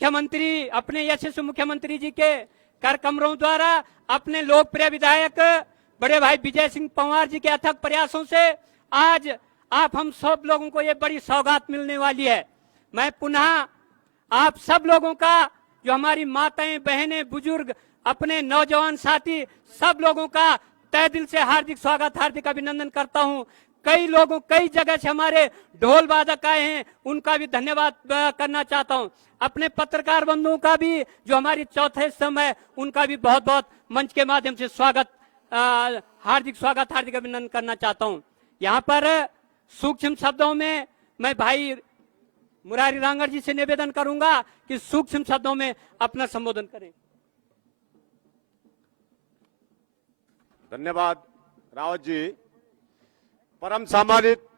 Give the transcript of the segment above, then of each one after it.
मुख्यमंत्री अपने यशस्वी मुख्यमंत्री जी के कर कमरों द्वारा अपने लोकप्रिय विधायक बड़े भाई विजय सिंह पंवार जी के अथक प्रयासों से आज आप हम सब लोगों को ये बड़ी सौगात मिलने वाली है। मैं पुनः आप सब लोगों का, जो हमारी माताएं बहनें बुजुर्ग अपने नौजवान साथी सब लोगों का तहे दिल से हार्दिक स्वागत हार्दिक अभिनंदन करता हूं। कई लोगों कई जगह से हमारे ढोल वादक आए हैं, उनका भी धन्यवाद करना चाहता हूं। अपने पत्रकार बंधुओं का भी, जो हमारी चौथे स्तंभ है, उनका भी बहुत बहुत मंच के माध्यम से स्वागत हार्दिक स्वागत हार्दिक अभिनंदन करना चाहता हूं। यहाँ पर सूक्ष्म शब्दों में मैं भाई मुरारी रांगड़ जी से निवेदन करूंगा कि सूक्ष्म शब्दों में अपना संबोधन करें। धन्यवाद रावत जी। परम सम्मानित,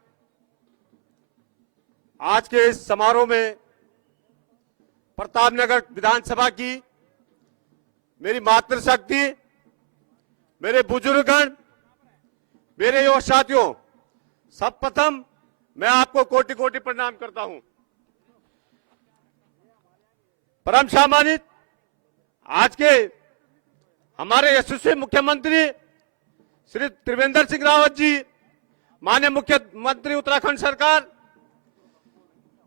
आज के इस समारोह में प्रतापनगर विधानसभा की मेरी मातृशक्ति, मेरे बुजुर्गगण, मेरे युवा साथियों, सर्वप्रथम मैं आपको कोटि कोटि प्रणाम करता हूं। परम सम्मानित, आज के हमारे यशस्वी मुख्यमंत्री श्री त्रिवेंद्र सिंह रावत जी, माननीय मुख्यमंत्री उत्तराखंड सरकार,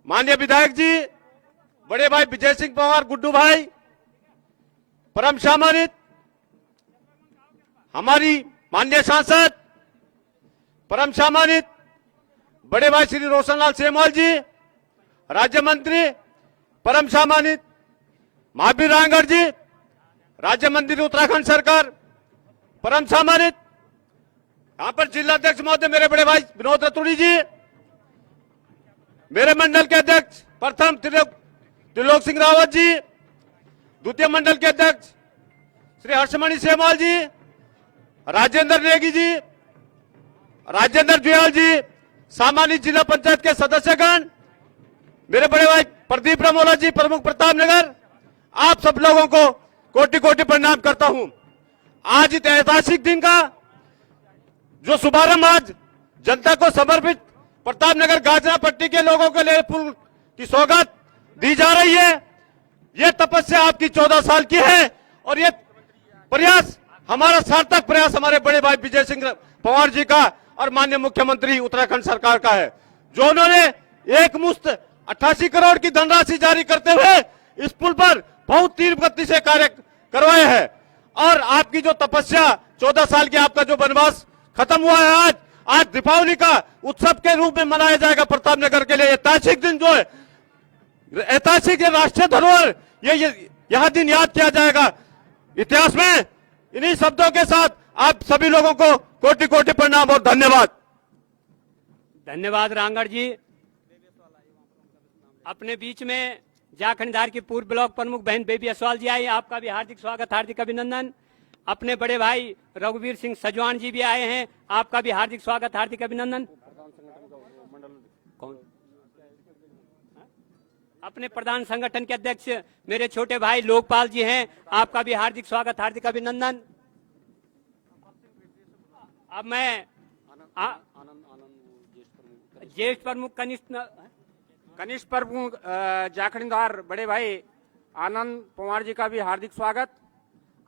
माननीय विधायक जी बड़े भाई विजय सिंह पंवार गुड्डू भाई, परम सम्मानित हमारी माननीय सांसद परम सम्मानित बड़े भाई श्री रोशनलाल सेमवाल जी, राज्य मंत्री परम सम्मानित महावीर रांगड़ जी, राज्य मंत्री उत्तराखंड सरकार, परम सम्मानित यहाँ पर जिला अध्यक्ष महोदय मेरे बड़े भाई विनोद रतूड़ी जी, मेरे मंडल के अध्यक्ष प्रथम त्रिलोक सिंह रावत जी, द्वितीय मंडल के अध्यक्ष श्री हर्षमणि सेमवाल जी, राजेंद्र नेगी जी, राजेंद्र जुयाल जी, सामान्य जिला पंचायत के सदस्यगण, मेरे बड़े भाई प्रदीप रमोला जी, प्रमुख प्रतापनगर, आप सब लोगों को कोटि कोटि प्रणाम करता हूं। आज इस ऐतिहासिक दिन का जो शुभारंभ आज जनता को समर्पित प्रतापनगर गाजरा पट्टी के लोगों के लिए फूल की सौगात दी जा रही है। ये तपस्या आपकी 14 साल की है और ये प्रयास हमारा सार्थक प्रयास हमारे बड़े भाई विजय सिंह पंवार जी का और माननीय मुख्यमंत्री उत्तराखंड सरकार का है, जो उन्होंने एक मुश्त 88 करोड़ की धनराशि जारी करते हुए इस पुल पर बहुत तीव्र गति से कार्य करवाए हैं। और आपकी जो तपस्या 14 साल की, आपका जो वनवास खत्म हुआ है, आज दीपावली का उत्सव के रूप में मनाया जाएगा प्रतापनगर के लिए। ऐतिहासिक दिन जो है, ऐतिहासिक राष्ट्रीय धरोहर, ये यह दिन याद किया जाएगा इतिहास में। इन्हीं शब्दों के साथ आप सभी लोगों को कोटि कोटि प्रणाम और धन्यवाद। धन्यवाद रांगड़ जी। अपने बीच में झारखंड की पूर्व ब्लॉक प्रमुख बहन बेबी असवाल जी आई, आपका भी हार्दिक स्वागत हार्दिक अभिनंदन। अपने बड़े भाई रघुवीर सिंह सजवान जी भी आए हैं, आपका भी हार्दिक स्वागत हार्दिक अभिनंदन। कौन? अपने प्रधान संगठन के अध्यक्ष मेरे छोटे भाई लोकपाल जी हैं, आपका भी हार्दिक स्वागत हार्दिक अभिनंदन। अब मैं ज्येष्ठ प्रमुख कनिष्ठ प्रमुख झारखंड बड़े भाई आनंद पंवार जी का भी हार्दिक स्वागत।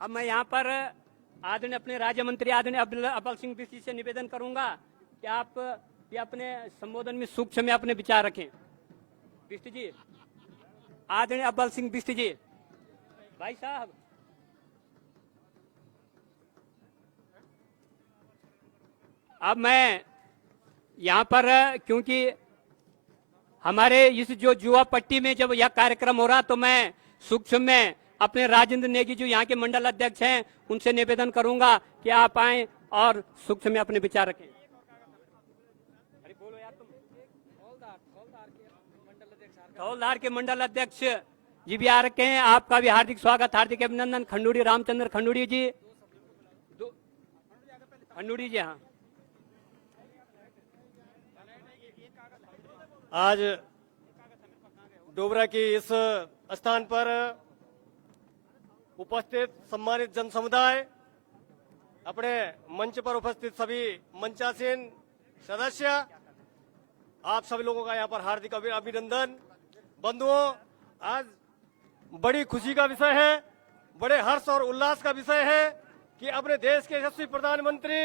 अब मैं यहाँ पर आदरणीय अपने राज्य मंत्री आदरणीय अब्बल सिंह बिष्ट जी से निवेदन करूंगा कि आप ये अपने संबोधन में सूक्ष्म में अपने विचार रखें। बिष्ट जी, आदरणीय अब्बल सिंह बिष्ट जी, भाई साहब। अब मैं यहाँ पर, क्योंकि हमारे इस जो जुआ पट्टी में जब यह कार्यक्रम हो रहा, तो मैं सूक्ष्म में अपने राजेंद्र नेगी जो यहाँ के मंडल अध्यक्ष हैं, उनसे निवेदन करूंगा कि आप आए और सूक्ष्म में अपने विचार रखें। अरे बोलो यार तुम। धौलधार के मंडल अध्यक्ष जी भी आ रखे हैं, आपका भी हार्दिक स्वागत हार्दिक अभिनंदन। खंडूड़ी रामचंद्र खंडूड़ी जी, खंडूड़ी जी, हाँ। आज डोबरा की इस स्थान पर उपस्थित सम्मानित जन समुदाय, अपने मंच पर उपस्थित सभी मंचासीन सदस्य, आप सभी लोगों का यहाँ पर हार्दिक अभिनंदन। बंधुओं, आज बड़ी खुशी का विषय है, बड़े हर्ष और उल्लास का विषय है कि अपने देश के यशस्वी प्रधानमंत्री,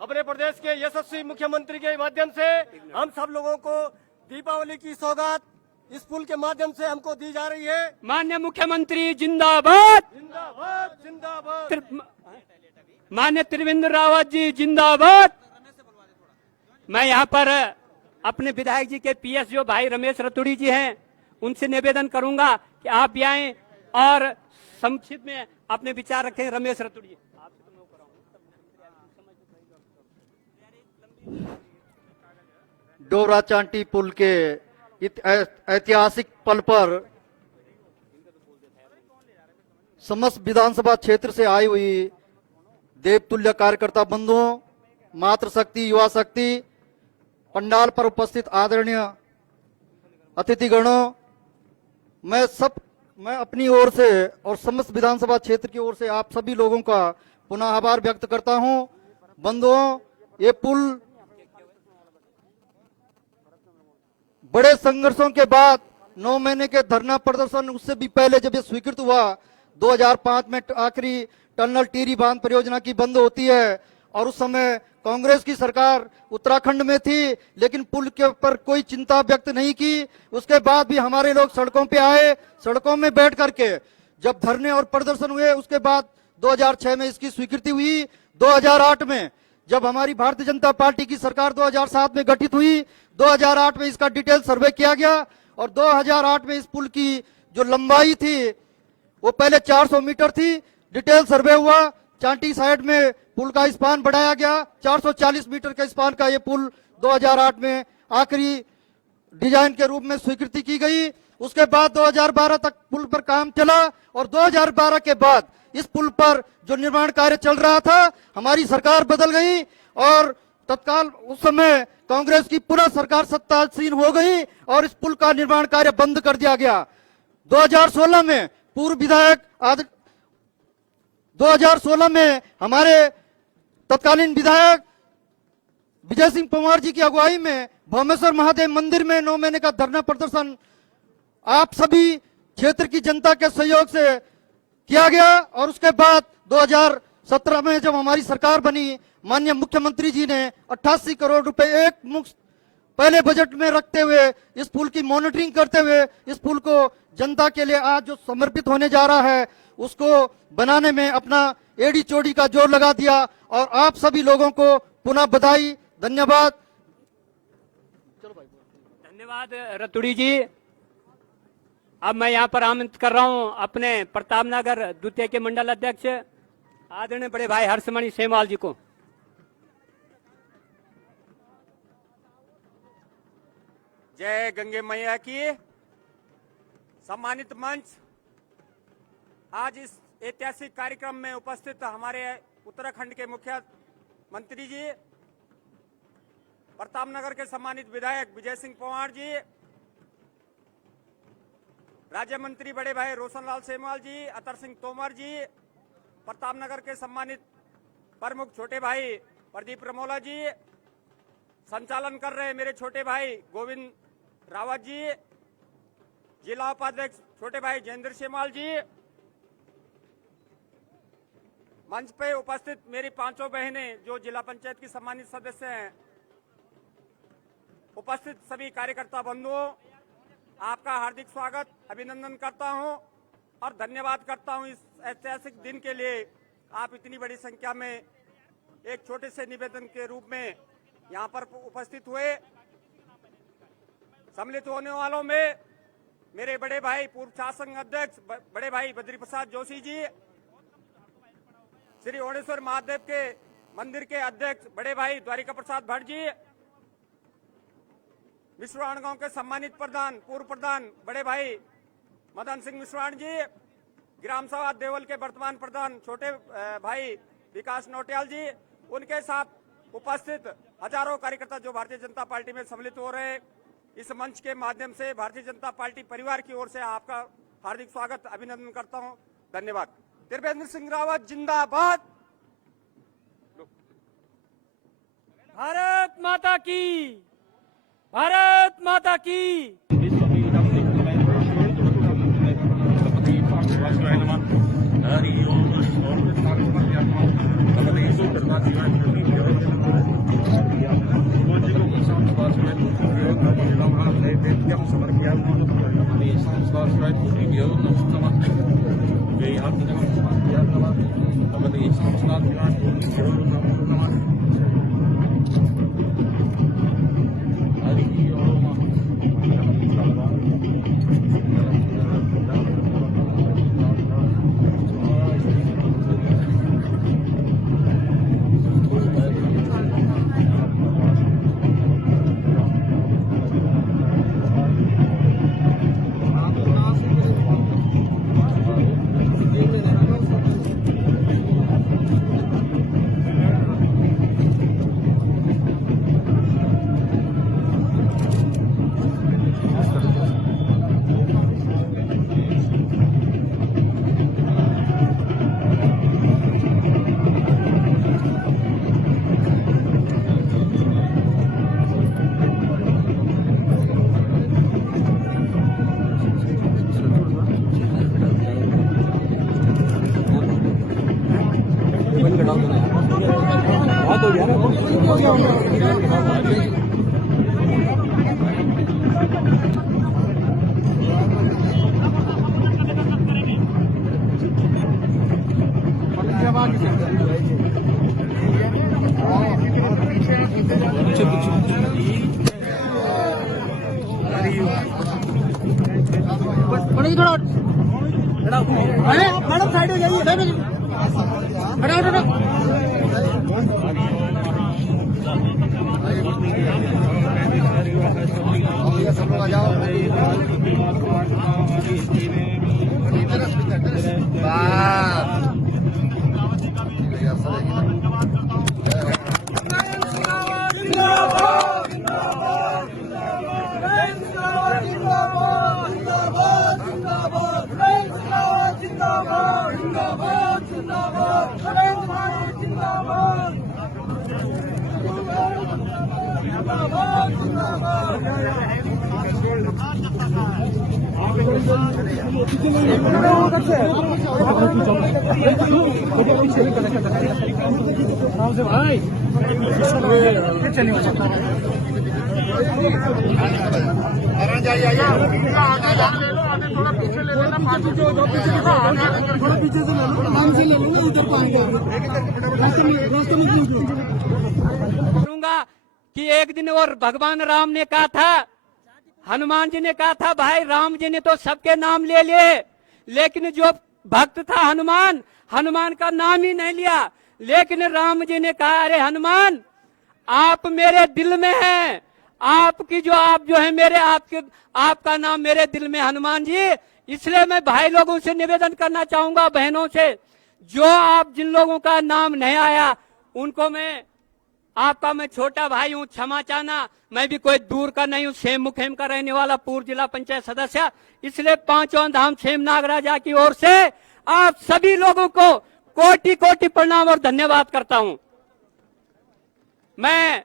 अपने प्रदेश के यशस्वी मुख्यमंत्री के माध्यम से हम सब लोगों को दीपावली की सौगात इस पुल के माध्यम से हमको दी जा रही है। माननीय मुख्यमंत्री जिंदाबाद, जिंदाबाद जिंदाबाद। माननीय त्रिवेंद्र रावत जी जिंदाबाद। मैं यहाँ पर अपने विधायक जी के पीएस जो भाई रमेश रतुड़ी जी हैं, उनसे निवेदन करूंगा कि आप भी आए और संक्षिप्त में अपने विचार रखें। रमेश रतुड़ी जी। डोबरा चांटी पुल के ऐतिहासिक पल पर समस्त विधानसभा क्षेत्र से आई हुई देवतुल्य कार्यकर्ता बंधुओं, मातृशक्ति, युवा शक्ति, पंडाल पर उपस्थित आदरणीय अतिथिगणों, मैं अपनी ओर से और समस्त विधानसभा क्षेत्र की ओर से आप सभी लोगों का पुनः आभार व्यक्त करता हूं। बंधुओं, ये पुल बड़े संघर्षों के बाद 9 महीने के धरना प्रदर्शन, उससे भी पहले जब ये स्वीकृत हुआ 2005 में आखिरी टनल टिहरी बांध परियोजना की बंद होती है और उस समय कांग्रेस की सरकार उत्तराखंड में थी, लेकिन पुल के ऊपर कोई चिंता व्यक्त नहीं की। उसके बाद भी हमारे लोग सड़कों पे आए, सड़कों में बैठ करके जब धरने और प्रदर्शन हुए, उसके बाद 2006 में इसकी स्वीकृति हुई। 2008 में जब हमारी भारतीय जनता पार्टी की सरकार 2007 में गठित हुई, 2008 में इसका डिटेल सर्वे किया गया और 2008 में इस पुल की जो लंबाई थी वो पहले 400 मीटर थी। डिटेल सर्वे हुआ, चांटी साइड में पुल का स्पान बढ़ाया गया, 440 मीटर के स्पान का ये पुल 2008 में आखिरी डिजाइन के रूप में स्वीकृति की गई। उसके बाद 2012 तक पुल पर काम चला और 2012 के बाद इस पुल पर जो निर्माण कार्य चल रहा था, हमारी सरकार बदल गई और तत्काल उस समय कांग्रेस की पुनः सरकार सत्तासीन हो गई और इस पुल का निर्माण कार्य बंद कर दिया गया। 2016 में पूर्व विधायक 2016 में हमारे तत्कालीन विधायक विजय सिंह पंवार जी की अगुवाई में भौमेश्वर महादेव मंदिर में 9 महीने का धरना प्रदर्शन आप सभी क्षेत्र की जनता के सहयोग से किया गया और उसके बाद 2017 में जब हमारी सरकार बनी, माननीय मुख्यमंत्री जी ने 88 करोड़ रुपए एक मुश्त पहले बजट में रखते हुए इस पुल की मॉनिटरिंग करते हुए इस पुल को जनता के लिए आज जो समर्पित होने जा रहा है उसको बनाने में अपना एड़ी चोड़ी का जोर लगा दिया और आप सभी लोगों को पुनः बधाई, धन्यवाद। धन्यवाद रतुड़ी जी। अब मैं यहाँ पर आमंत्रित कर रहा हूँ अपने प्रतापनगर द्वितीय के मंडल अध्यक्ष आदरणीय बड़े भाई हर्षमणि सेमवाल जी को। जय गंगे मैया की। सम्मानित मंच, आज इस ऐतिहासिक कार्यक्रम में उपस्थित हमारे उत्तराखंड के मुख्यमंत्री जी, प्रतापनगर के सम्मानित विधायक विजय सिंह पंवार जी, राज्य मंत्री बड़े भाई रोशनलाल सेमवाल जी, अतर सिंह तोमर जी, प्रतापनगर के सम्मानित प्रमुख छोटे भाई प्रदीप रमोला जी, संचालन कर रहे मेरे छोटे भाई गोविंद रावत जी, जिला उपाध्यक्ष छोटे भाई जयेंद्र सेमवाल जी, मंच पे उपस्थित मेरी 5 बहनें जो जिला पंचायत की सम्मानित सदस्य हैं, उपस्थित सभी कार्यकर्ता बंधुओं, आपका हार्दिक स्वागत, अभिनंदन करता हूं और धन्यवाद करता हूं इस ऐतिहासिक दिन के लिए। आप इतनी बड़ी संख्या में एक छोटे से निवेदन के रूप में यहां पर उपस्थित हुए। सम्मिलित होने वालों में मेरे बड़े भाई पूर्व छात्र संघ अध्यक्ष बड़े भाई बद्री प्रसाद जोशी जी, श्री ओणेश्वर महादेव के मंदिर के अध्यक्ष बड़े भाई द्वारिका प्रसाद भट्ट जी, मिश्राण गांव के सम्मानित प्रधान पूर्व प्रधान बड़े भाई मदन सिंह मिश्राण जी, ग्राम सभा देवल के वर्तमान प्रधान छोटे भाई विकास नोटियाल जी, उनके साथ उपस्थित हजारों कार्यकर्ता जो भारतीय जनता पार्टी में सम्मिलित हो रहे, इस मंच के माध्यम से भारतीय जनता पार्टी परिवार की ओर से आपका हार्दिक स्वागत, अभिनंदन करता हूं। धन्यवाद। त्रिवेंद्र सिंह रावत जिंदाबाद। भारत माता की, भारत माता की। मैडम साइड हो जाइए, हटाओ हटाओ। सब लोग आ जाओ। करूंगा कि एक दिन और भगवान राम ने कहा था, हनुमान जी ने कहा था, भाई राम जी ने तो सबके नाम ले लिए, लेकिन जो भक्त था हनुमान, हनुमान का नाम ही नहीं लिया। लेकिन राम जी ने कहा, अरे हनुमान आप मेरे दिल में हैं, आपकी जो आप जो है मेरे आपके आपका नाम मेरे दिल में हनुमान जी। इसलिए मैं भाई लोगों से निवेदन करना चाहूंगा, बहनों से, जो आप जिन लोगों का नाम नहीं आया उनको मैं छोटा भाई हूं, क्षमा चाहना। मैं भी कोई दूर का नहीं हूं, सेम मुखेम का रहने वाला पूर्व जिला पंचायत सदस्य। इसलिए पांचों धाम सेम नागराजा की ओर से आप सभी लोगों को कोटि कोटि प्रणाम और धन्यवाद करता हूं। मैं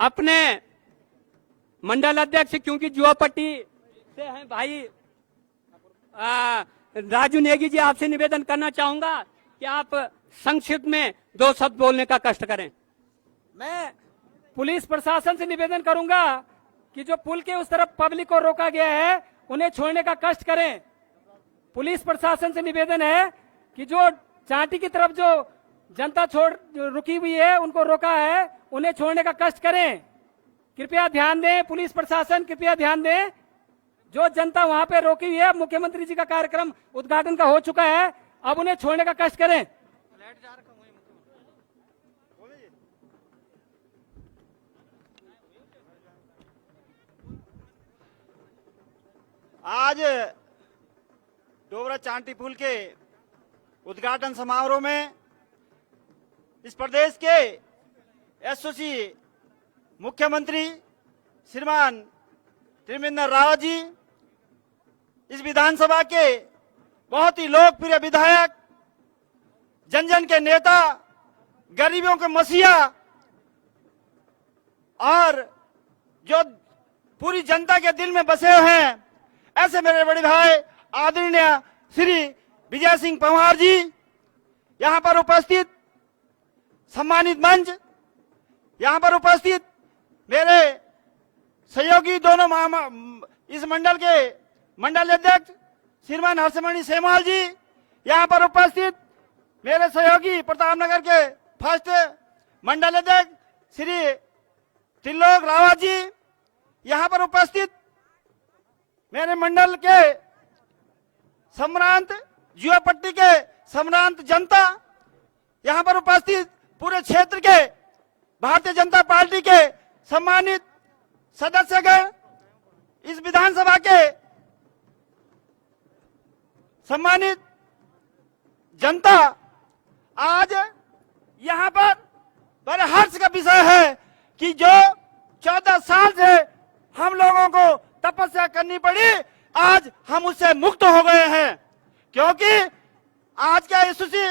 अपने मंडल अध्यक्ष, क्योंकि जुआपट्टी से हैं भाई राजू नेगी जी, आपसे निवेदन करना चाहूंगा कि आप संक्षिप्त में 2 शब्द बोलने का कष्ट करें। मैं पुलिस प्रशासन से निवेदन करूंगा कि जो पुल के उस तरफ पब्लिक को रोका गया है उन्हें छोड़ने का कष्ट करें। पुलिस प्रशासन से निवेदन है कि जो चांटी की तरफ जो जनता जो रुकी हुई है उनको रोका है, उन्हें छोड़ने का कष्ट करें। कृपया ध्यान दें, पुलिस प्रशासन कृपया ध्यान दें। जो जनता वहां पे रोकी हुई है, मुख्यमंत्री जी का कार्यक्रम उद्घाटन का हो चुका है, अब उन्हें छोड़ने का कष्ट करें। आज डोबरा चांटी पुल के उद्घाटन समारोह में इस प्रदेश के एसओसी मुख्यमंत्री श्रीमान त्रिवेंद्र रावत जी, इस विधानसभा के बहुत ही लोकप्रिय विधायक, जन जन के नेता, गरीबों के मसीहा और जो पूरी जनता के दिल में बसे हुए हैं, ऐसे मेरे बड़े भाई आदरणीय श्री विजय सिंह पंवार जी, यहाँ पर उपस्थित सम्मानित मंच, यहाँ पर उपस्थित मेरे सहयोगी दोनों इस मंडल के मंडल अध्यक्ष श्रीमान हर्षमणि सेमवाल जी, यहाँ पर उपस्थित मेरे सहयोगी प्रतापनगर के फर्स्ट मंडल अध्यक्ष श्री त्रिलोक रावत जी, यहाँ पर उपस्थित मेरे मंडल के सम्रांत जुआ पट्टी के सम्रांत जनता, यहाँ पर उपस्थित पूरे क्षेत्र के भारतीय जनता पार्टी के सम्मानित सदस्यगण, इस विधानसभा के सम्मानित जनता, आज यहाँ पर बड़े हर्ष का विषय है कि जो 14 साल से हम लोगों को तपस्या करनी पड़ी, आज हम उससे मुक्त हो गए हैं। क्योंकि आज के यशस्वी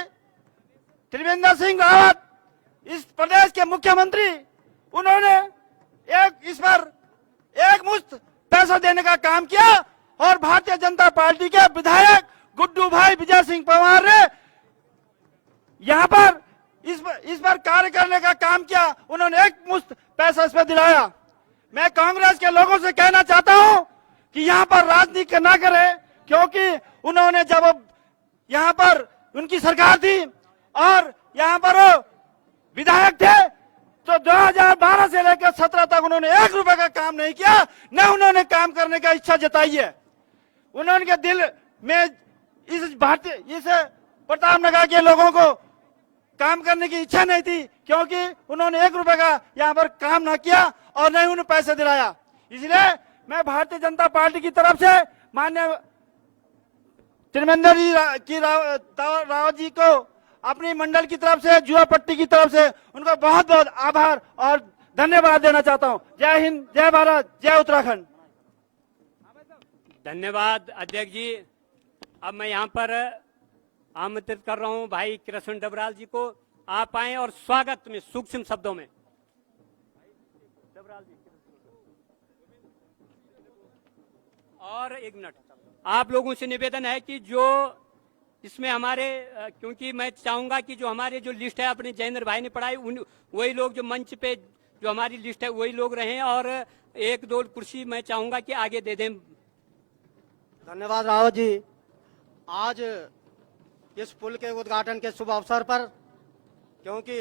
त्रिवेंद्र सिंह रावत इस प्रदेश के मुख्यमंत्री, उन्होंने इस पर एक मुश्त पैसा देने का काम किया और भारतीय जनता पार्टी के विधायक गुड्डू भाई विजय सिंह पंवार ने यहाँ पर इस पर कार्य करने का काम किया। उन्होंने एक मुश्त पैसा इस पर दिलाया। मैं कांग्रेस के लोगों से कहना चाहता हूं कि यहाँ पर राजनीति ना करें, क्योंकि उन्होंने जब यहाँ पर उनकी सरकार थी और यहाँ पर विधायक थे तो 2012 से लेकर 17 तक उन्होंने 1 रुपए का काम नहीं किया, न उन्होंने काम करने का इच्छा जताई है। उन्होंने दिल में इस प्रतापनगर के लोगों को काम करने की इच्छा नहीं थी, क्योंकि उन्होंने 1 रुपए का यहाँ पर काम ना किया और न ही उन्हें पैसे दिलाया। इसलिए मैं भारतीय जनता पार्टी की तरफ से माननीय त्रिवेंद्र जी रावत जी को अपनी मंडल की तरफ से, जुआ पट्टी की तरफ से उनका बहुत बहुत आभार और धन्यवाद देना चाहता हूं। जय हिंद, जय भारत, जय उत्तराखंड। धन्यवाद अध्यक्ष जी। अब मैं यहाँ पर आमंत्रित कर रहा हूँ भाई कृष्ण डबराल जी को, आप आए और स्वागत में सूक्ष्म शब्दों में। और 1 मिनट, आप लोगों से निवेदन है कि जो इसमें हमारे, क्योंकि मैं चाहूंगा कि जो हमारे जो लिस्ट है अपने जयेंद्र भाई ने पढ़ाई, वही लोग जो मंच पे जो हमारी लिस्ट है वही लोग रहें, और 1-2 कुर्सी मैं चाहूंगा कि आगे दे दें। धन्यवाद रावत जी। आज इस पुल के उद्घाटन के शुभ अवसर पर, क्योंकि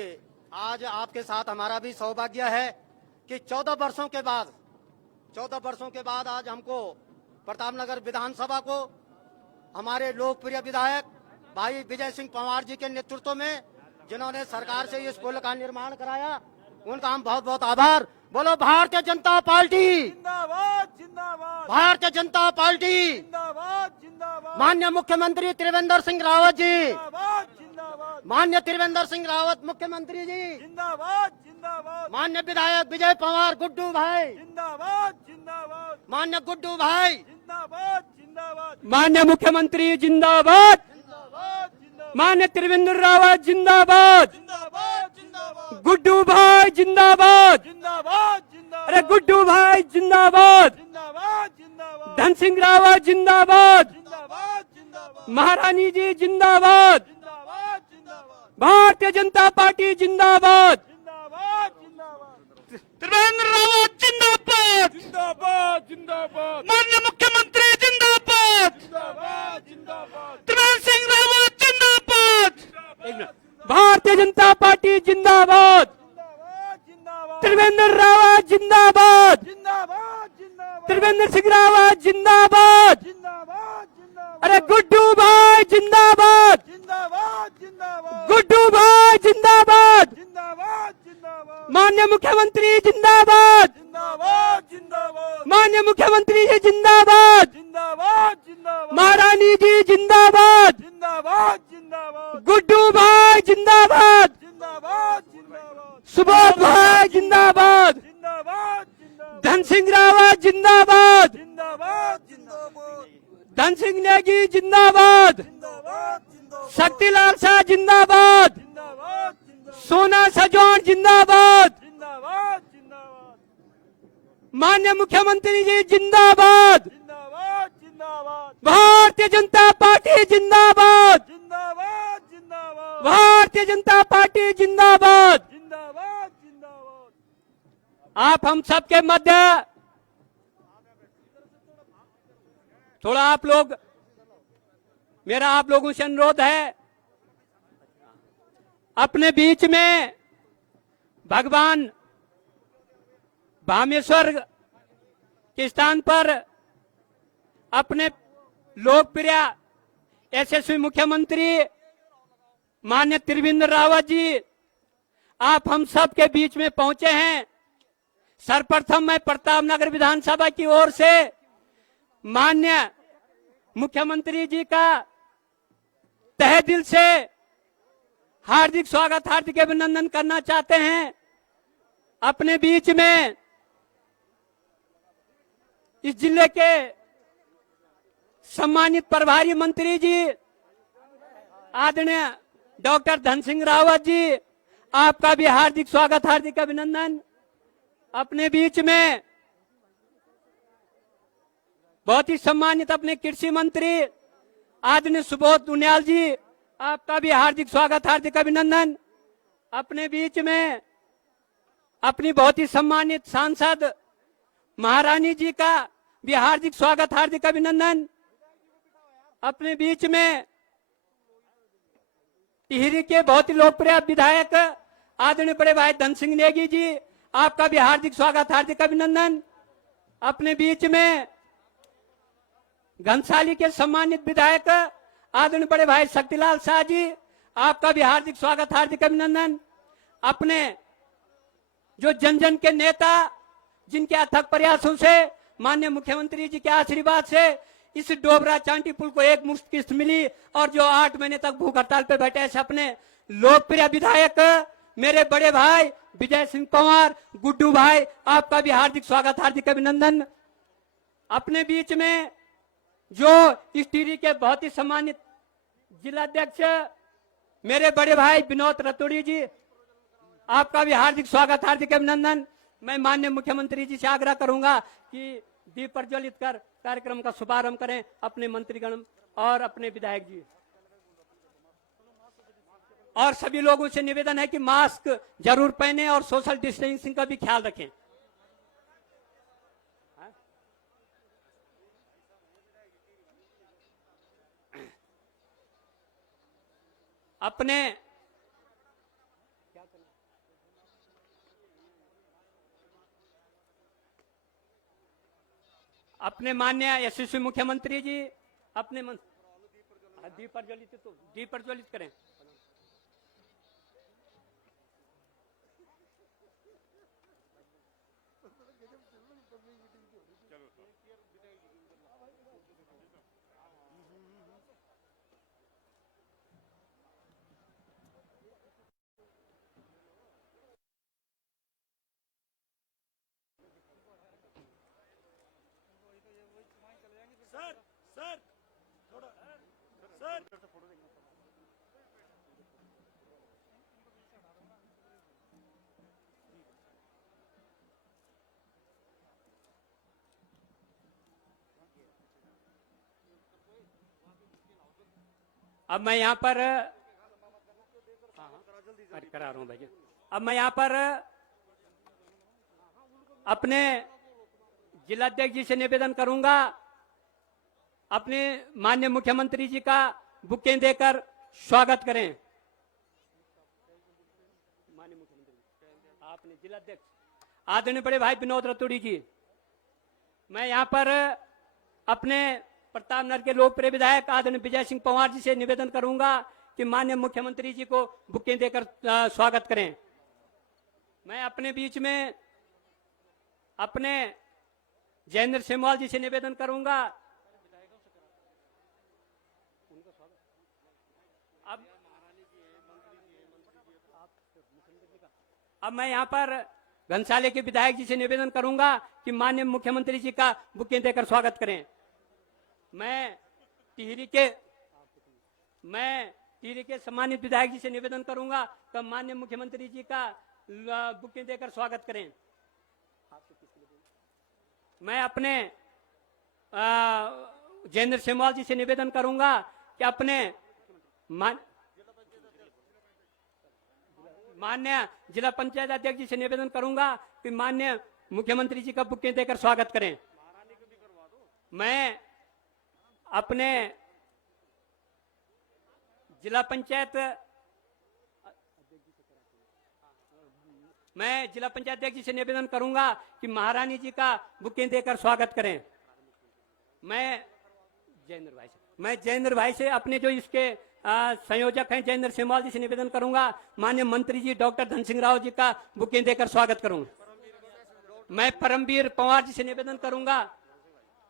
आज आपके साथ हमारा भी सौभाग्य है कि 14 वर्षों के बाद आज हमको प्रतापनगर विधानसभा को हमारे लोकप्रिय विधायक भाई विजय सिंह पंवार जी के नेतृत्व में, जिन्होंने सरकार से इस पुल का निर्माण कराया, उनका हम बहुत बहुत आभार। बोलो भारतीय जनता पार्टी जिंदाबाद, जिंदाबाद, भारतीय जनता पार्टी जिंदाबाद, जिंदाबाद, माननीय मुख्यमंत्री त्रिवेंद्र सिंह रावत जी, जिंदाबाद, जिंदाबाद, माननीय त्रिवेंद्र सिंह रावत मुख्यमंत्री जी, जिंदाबाद, जिंदाबाद, माननीय विधायक विजय पंवार गुड्डू भाई, जिंदाबाद, जिंदाबाद, माननीय गुड्डू भाई, जिंदाबाद, जिंदाबाद, माननीय मुख्यमंत्री जिंदाबाद, जिंदाबाद, जिंदाबाद, माननीय त्रिवेंद्र रावत जिंदाबाद, जिंदाबाद, जिंदाबाद, गुड्डू भाई जिंदाबाद, जिंदाबाद, जिंदाबाद, अरे गुड्डू भाई जिंदाबाद, जिंदाबाद, जिंदाबाद, धन सिंह रावत जिंदाबाद, जिंदाबाद, जिंदाबाद, महारानी जी जिंदाबाद, जिंदाबाद, जिंदाबाद, भारतीय जनता पार्टी जिंदाबाद, जिंदाबाद, जिंदाबाद, त्रिवेंद्र रावत जिंदाबाद, जिंदाबाद, जिंदाबाद, माननीय मुख्यमंत्री जिंदाबाद, जिंदाबाद, जिंदाबाद, त्रिवेंद्र सिंह रावत जिंदाबाद, भारतीय जनता पार्टी जिंदाबाद, जिंदाबाद, त्रिवेंद्र रावत जिंदाबाद, जिंदाबाद, जिंदाबाद, त्रिवेंद्र सिंह रावत जिंदाबाद, जिंदाबाद, जिंदाबाद, अरे गुड्डू भाई जिंदाबाद, जिंदाबाद, जिंदाबाद, गुड्डू भाई जिंदाबाद, जिंदाबाद, जिंदाबाद, माननीय मुख्यमंत्री जिंदाबाद, जिंदाबाद, जिंदाबाद, माननीय मुख्यमंत्री जी जिंदाबाद, जिंदाबाद, जिंदाबाद, महारानी जी जिंदाबाद, जिंदाबाद, जिंदाबाद, गुड्डू भाई जिंदाबाद, जिंदाबाद, जिंदाबाद, सुबोध भाई जिंदाबाद, जिंदाबाद, जिंदाबाद, धन सिंह रावत जिंदाबाद, जिंदाबाद, जिंदाबाद, धन सिंह नेगी जिंदाबाद, जिंदाबाद, जिंदाबाद, शक्तिलाल शाह जिंदाबाद, जिंदाबाद, सोना सजौन जिंदाबाद, जिंदाबाद, जिंदाबाद, माननीय मुख्यमंत्री जी जिंदाबाद, जिंदाबाद, जिंदाबाद, जिंदाबाद भारतीय जनता पार्टी जिंदाबाद, जिंदाबाद जिंदाबाद भारतीय जनता पार्टी जिंदाबाद। जिंदाबाद जिंदाबाद। आप हम सबके मध्य थोड़ा आप लोग, मेरा आप लोगों से अनुरोध है, अपने बीच में भगवान भामेश्वर के स्थान पर अपने लोकप्रिय यशस्वी मुख्यमंत्री माननीय त्रिवेंद्र रावत जी आप हम सब के बीच में पहुंचे हैं। सर्वप्रथम मैं प्रतापनगर विधानसभा की ओर से माननीय मुख्यमंत्री जी का तहे दिल से हार्दिक स्वागत, हार्दिक अभिनंदन करना चाहते हैं। अपने बीच में इस जिले के सम्मानित प्रभारी मंत्री जी आदरणीय डॉक्टर धन सिंह रावत जी, आपका भी हार्दिक स्वागत, हार्दिक अभिनंदन। अपने बीच में बहुत ही सम्मानित अपने कृषि मंत्री आदरणीय सुबोध उनियाल जी, आपका भी हार्दिक स्वागत, हार्दिक अभिनंदन। अपने बीच में अपनी बहुत ही सम्मानित सांसद महारानी जी का भी हार्दिक स्वागत, हार्दिक अभिनंदन। अपने बीच में टिहरी के बहुत ही लोकप्रिय विधायक आदरणीय बड़े भाई धन सिंह नेगी जी, आपका भी हार्दिक स्वागत, हार्दिक अभिनंदन। अपने बीच में घनसाली के सम्मानित विधायक आदरणीय बड़े भाई शक्तिलाल शाह जी, आपका भी हार्दिक स्वागत, हार्दिक अभिनंदन। अपने जो जन जन के नेता जिनके अथक प्रयासों से माननीय मुख्यमंत्री जी के आशीर्वाद से इस डोबरा चांटी पुल को एक मुश्त किस्त मिली और जो 8 महीने तक भूख हड़ताल पे बैठे ऐसे अपने लोकप्रिय विधायक मेरे बड़े भाई विजय सिंह पंवार, गुड्डू भाई, आपका भी हार्दिक स्वागत, हार्दिक अभिनंदन। अपने बीच में जो इस टिहरी के बहुत ही सम्मानित जिलाध्यक्ष मेरे बड़े भाई विनोद रतोड़ी जी, आपका भी हार्दिक स्वागत, हार्दिक अभिनंदन। मैं माननीय मुख्यमंत्री जी से आग्रह करूंगा कि दीप प्रज्वलित कर कार्यक्रम का शुभारंभ करें अपने मंत्रीगण और अपने विधायक जी। और सभी लोगों से निवेदन है कि मास्क जरूर पहने और सोशल डिस्टेंसिंग का भी ख्याल रखें। अपने माननीय यशस्वी मुख्यमंत्री जी अपने दीप प्रज्वलित करें। सर सर थोड़ा सर अब मैं यहाँ पर करा रहा हूँ भाई। अब मैं यहाँ पर अपने जिलाध्यक्ष जी से निवेदन करूंगा अपने माननीय मुख्यमंत्री जी का बुकें देकर स्वागत करें। माननीय मुख्यमंत्री आपने जिलाध्यक्ष आदरणीय बड़े भाई विनोद रतोड़ी जी, मैं यहाँ पर अपने प्रतापनगर के लोकप्रिय विधायक आदरणीय विजय सिंह पंवार जी से निवेदन करूंगा कि माननीय मुख्यमंत्री जी को बुकें देकर स्वागत करें। मैं अपने बीच में अपने जयेंद्र सेमवाल जी से निवेदन करूंगा अब मैं यहाँ पर घनसाली के विधायक जी से निवेदन करूंगा कि माननीय मुख्यमंत्री जी का बुकें देकर स्वागत करें। मैं टिहरी के सम्मानित विधायक जी से निवेदन करूंगा कि माननीय मुख्यमंत्री जी का बुकें देकर स्वागत करें। मैं अपने जयेंद्र सेमवाल जी से निवेदन करूंगा कि अपने माननीय जिला पंचायत अध्यक्ष जी से निवेदन करूंगा कि माननीय मुख्यमंत्री जी का बुके देकर स्वागत करें। मैं अपने जिला पंचायत अध्यक्ष जी से निवेदन करूंगा कि महारानी जी का बुके देकर स्वागत करें। मैं जयेंद्र भाई से अपने जो इसके संयोजक हैं जयेंद्र सेमवाल जी से निवेदन करूंगा माननीय मंत्री जी डॉक्टर धन सिंह राव जी का बुके देकर स्वागत करूंगा। मैं परमवीर पंवार जी से निवेदन करूंगा,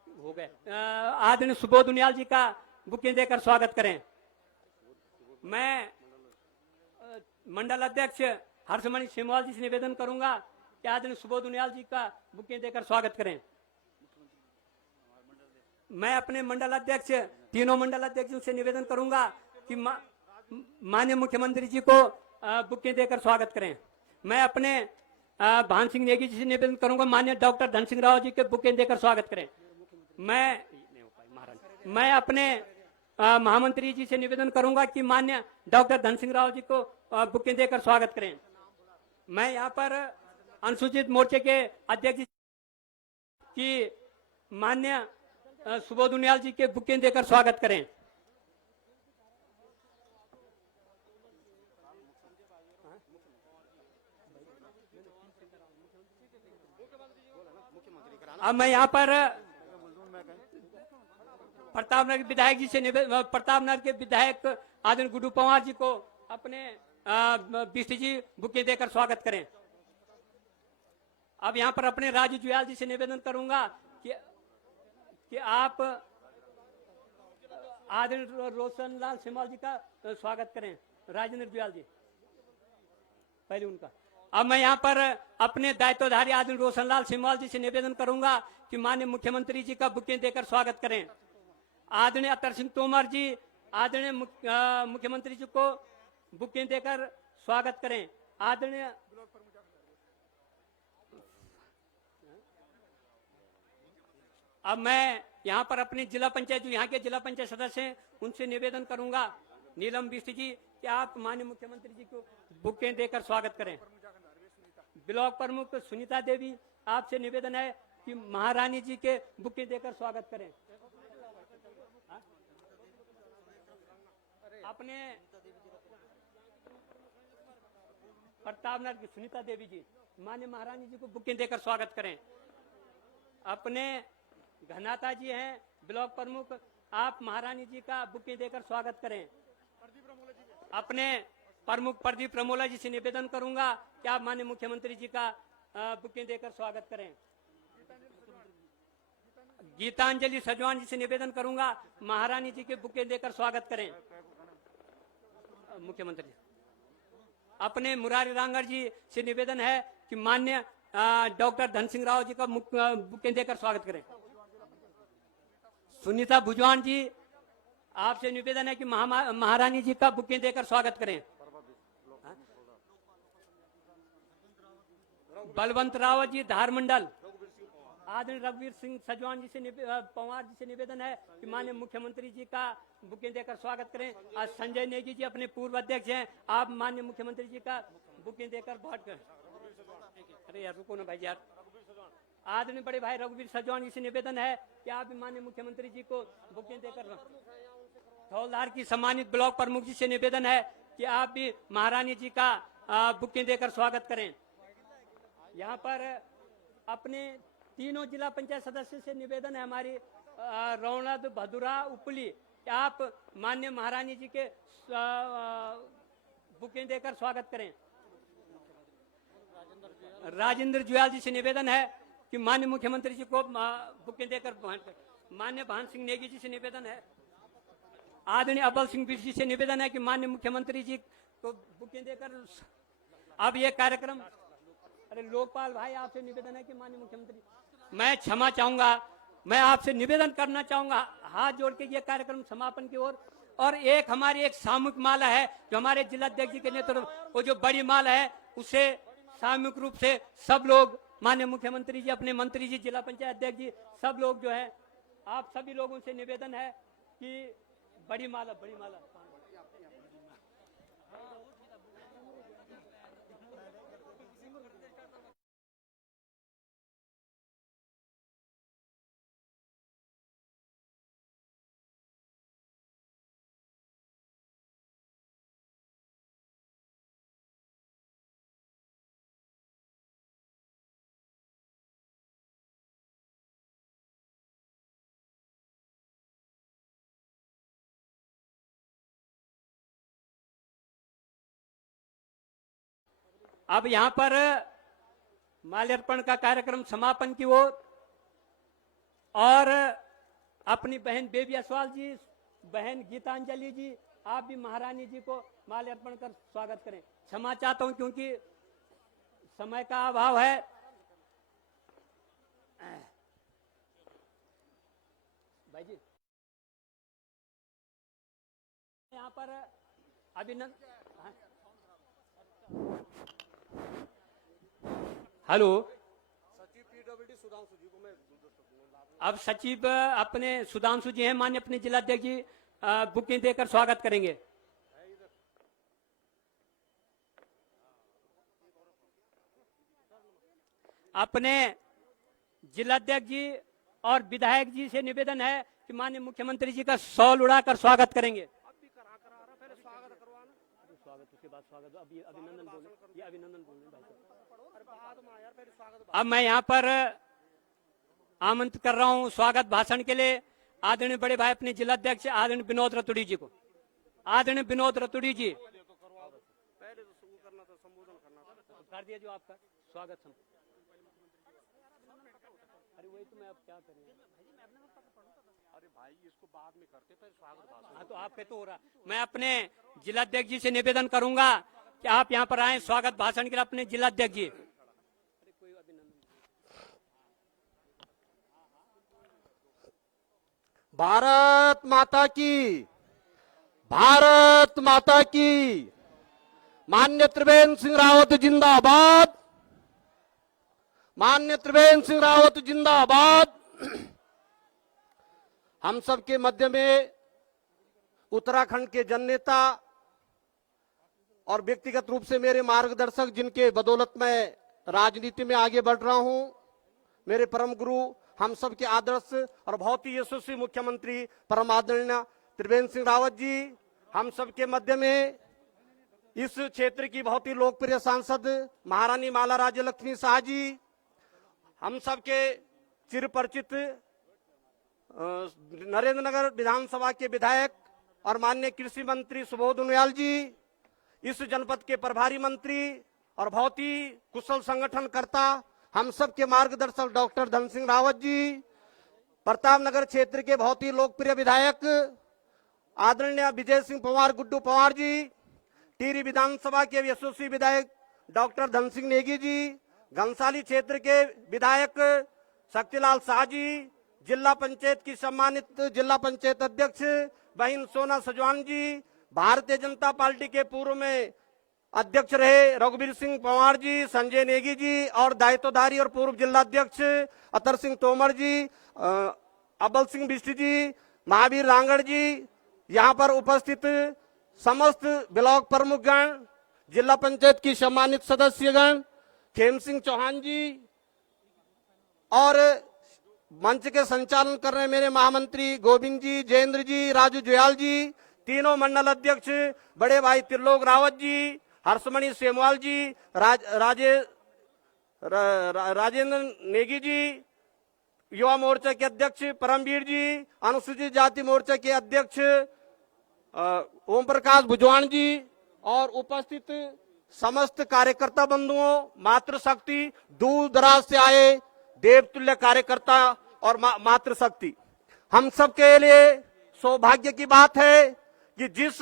हो गए, आदरणीय सुबोध उनियाल जी का बुके देकर स्वागत करें। मैं मंडल अध्यक्ष हर्षमणि सेमवाल जी से निवेदन करूंगा कि आदरणीय सुबोध उनियाल जी का बुके देकर स्वागत करें। मैं अपने मंडल अध्यक्ष तीनों मंडल अध्यक्षों से निवेदन करूंगा कि माननीय मुख्यमंत्री जी को बुके देकर स्वागत करें। मैं अपने भान सिंह नेगी जी से निवेदन करूंगा माननीय डॉक्टर धन सिंह राव जी के बुके देकर स्वागत करें। मैं अपने महामंत्री जी से निवेदन करूंगा कि माननीय डॉक्टर धन सिंह राव जी को बुके देकर स्वागत करें। मैं यहाँ पर अनुसूचित मोर्चे के अध्यक्ष की माननीय सुबोध उनियाल जी के बुके देकर स्वागत करें। अब मैं यहाँ पर प्रतापनगर विधायक जी से प्रतापनगर के विधायक आदरणीय गुड्डू पंवार जी को अपने बिष्ट जी बुके देकर स्वागत करें। अब यहाँ पर अपने राजू जुयाल जी से निवेदन करूंगा कि आप आदरणीय रोशनलाल सेमवाल जी का स्वागत करें। राजेंद्र जुयाल जी पहले उनका। अब मैं यहाँ पर अपने दायित्वधारी आदरणीय रोशनलाल सेमवाल जी से निवेदन करूंगा कि माननीय मुख्यमंत्री जी का बुके देकर स्वागत करें। आदरणीय अतर सिंह तोमर जी आदरणीय मुख्यमंत्री जी को बुके देकर स्वागत करें। आदरणीय अब मैं यहाँ पर अपने जिला पंचायत जो यहाँ के जिला पंचायत सदस्य हैं उनसे निवेदन करूंगा नीलम बिष्ट जी कि आप माननीय मुख्यमंत्री जी को बुके देकर स्वागत करें। ब्लॉक प्रमुख सुनीता देवी आपसे निवेदन है कि महारानी जी के बुके देकर स्वागत करें। अपने प्रतापनगर की सुनीता देवी जी माननीय महारानी जी को बुके देकर स्वागत करें। अपने घनाता जी हैं ब्लॉक प्रमुख, आप महारानी जी का बुके देकर स्वागत करें। अपने प्रमुख प्रदीप प्रमोला जी से निवेदन करूंगा कि आप माननीय मुख्यमंत्री जी का बुके देकर स्वागत करें। गीतांजलि सजवान जी से निवेदन करूंगा महारानी जी के बुके देकर स्वागत करें। मुख्यमंत्री अपने मुरारी रांगड़ जी से निवेदन है कि माननीय डॉक्टर धन सिंह राव जी का बुके देकर स्वागत करें। सुनीता भुजवान जी आपसे निवेदन है कि महारानी जी का बुके देकर स्वागत करें। बलवंत रावत जी धार मंडल आदरणीय रघुवीर सिंह सजवान जी से पंवार जी से निवेदन है कि माननीय मुख्यमंत्री जी का बुके देकर स्वागत करें। आज संजय नेगी जी अपने पूर्व अध्यक्ष हैं, आप माननीय मुख्यमंत्री जी का बुके देकर बात करें। अरे यार रुको ना भाई यार। आदरणीय बड़े भाई रघुवीर सजवान जी से निवेदन है कि आप माननीय मुख्यमंत्री जी को बुके देकर। हौलदार की सम्मानित ब्लॉक प्रमुख जी से निवेदन है कि आप भी महारानी जी का बुके देकर स्वागत करें। यहाँ पर अपने तीनों जिला पंचायत सदस्य से निवेदन है हमारी रौनद भदुरा उपली कि आप माननीय महारानी जी के बुके देकर स्वागत करें। राजेंद्र जुयाल जी से निवेदन है कि माननीय मुख्यमंत्री जी को बुके देकर। माननीय भान सिंह नेगी जी से निवेदन है। आदरणीय अबल सिंह बिष्ट जी से निवेदन है कि माननीय मुख्यमंत्री जी को बुके देकर। अब ये कार्यक्रम, अरे लोकपाल भाई आपसे निवेदन है कि माननीय मुख्यमंत्री, मैं क्षमा चाहूंगा, मैं आपसे निवेदन करना चाहूंगा हाथ जोड़ के ये कार्यक्रम समापन की ओर। और एक हमारी एक सामूहिक माला है जो हमारे जिला अध्यक्ष जी के नेतृत्व, वो जो बड़ी माला है उसे सामूहिक रूप से सब लोग माननीय मुख्यमंत्री जी, अपने मंत्री जी, जिला पंचायत अध्यक्ष जी, सब लोग जो है आप सभी लोगों से निवेदन है कि बड़ी माला अब यहां पर माल्यार्पण का कार्यक्रम समापन की ओर और अपनी बहन बेबी असवाल जी, बहन गीतांजलि जी, आप भी महारानी जी को माल्यार्पण कर स्वागत करें। क्षमा चाहता हूं क्योंकि समय का अभाव है। भाई जी यहाँ पर अभिनंदन। हेलो, अब सचिव अपने सुधांशु जी हैं, मान्य अपने जिलाध्यक्ष जी बुकिंग देकर स्वागत करेंगे। अपने जिलाध्यक्ष जी और विधायक जी से निवेदन है कि माननीय मुख्यमंत्री जी का शॉल उड़ाकर स्वागत करेंगे। स्वागत उसके बाद स्वागत, अभी अभिनंदन बोले, ये अभिनंदन बोलने भाई। अब मैं यहाँ पर आमंत्रित कर रहा हूँ स्वागत भाषण के लिए आदरणीय बड़े भाई अपने जिलाध्यक्ष आदरणीय विनोद रतुड़ी जी को। आदरणीय विनोद रतुड़ी जी कर दिया जो आपका स्वागत। अरे वही तो मैं अब क्या करूँ, अरे भाई इसको बाद में करते पर स्वागत भाषण। हाँ तो आपके तो हो रहा। मैं अपने जिलाध्यक्ष जी से निवेदन करूंगा कि आप यहाँ पर आए स्वागत भाषण के लिए। अपने जिलाध्यक्ष जी भारत माता की, भारत माता की। मान्य त्रिवेंद्र सिंह रावत जिंदाबाद, मान्य त्रिवेंद्र सिंह रावत जिंदाबाद। हम सबके मध्य में उत्तराखंड के जननेता और व्यक्तिगत रूप से मेरे मार्गदर्शक, जिनके बदौलत मैं राजनीति में आगे बढ़ रहा हूं, मेरे परम गुरु, हम सब के आदर्श और बहुत ही यशस्वी मुख्यमंत्री परम आदरणीय त्रिवेंद्र सिंह रावत जी, हम सब के मध्य में इस क्षेत्र की बहुत ही लोकप्रिय सांसद महारानी माला राज्य लक्ष्मी शाह जी, हम सब के चिरपरिचित नरेंद्रनगर विधानसभा के विधायक और माननीय कृषि मंत्री सुबोध उनियाल जी, इस जनपद के प्रभारी मंत्री और बहुत ही कुशल संगठनकर्ता हम सब के मार्गदर्शक डॉक्टर धन सिंह रावत जी, प्रतापनगर क्षेत्र के बहुत ही लोकप्रिय विधायक आदरणीय विजय सिंह पंवार गुड्डू पंवार जी, टिहरी विधानसभा के यशस्वी विधायक डॉक्टर धन सिंह नेगी जी, घनसाली क्षेत्र के विधायक शक्तिलाल शाह जी, जिला पंचायत की सम्मानित जिला पंचायत अध्यक्ष बहन सोना सजवान जी, भारतीय जनता पार्टी के पूर्व में अध्यक्ष रहे रघुवीर सिंह पंवार जी, संजय नेगी जी और दायित्वधारी और पूर्व जिलाध्यक्ष अतर सिंह तोमर जी, अब्बल सिंह बिष्ट जी, महावीर रांगड़ जी, यहाँ पर उपस्थित समस्त ब्लॉक प्रमुखगण, जिला पंचायत की सम्मानित सदस्यगण, खेम सिंह चौहान जी और मंच के संचालन कर रहे मेरे महामंत्री गोविंद जी, जयेंद्र जी, राजू जुयाल जी, तीनों मंडल अध्यक्ष बड़े भाई त्रिलोक रावत जी, हर्षमणि सेमवाल जी, राजेंद्र नेगी जी, युवा मोर्चा के अध्यक्ष परमवीर जी, अनुसूचित जाति मोर्चा के अध्यक्ष ओम प्रकाश भुजवान जी और उपस्थित समस्त कार्यकर्ता बंधुओं, मातृशक्ति, दूर दराज से आए देवतुल्य कार्यकर्ता और मातृशक्ति, हम सब के लिए सौभाग्य की बात है कि जिस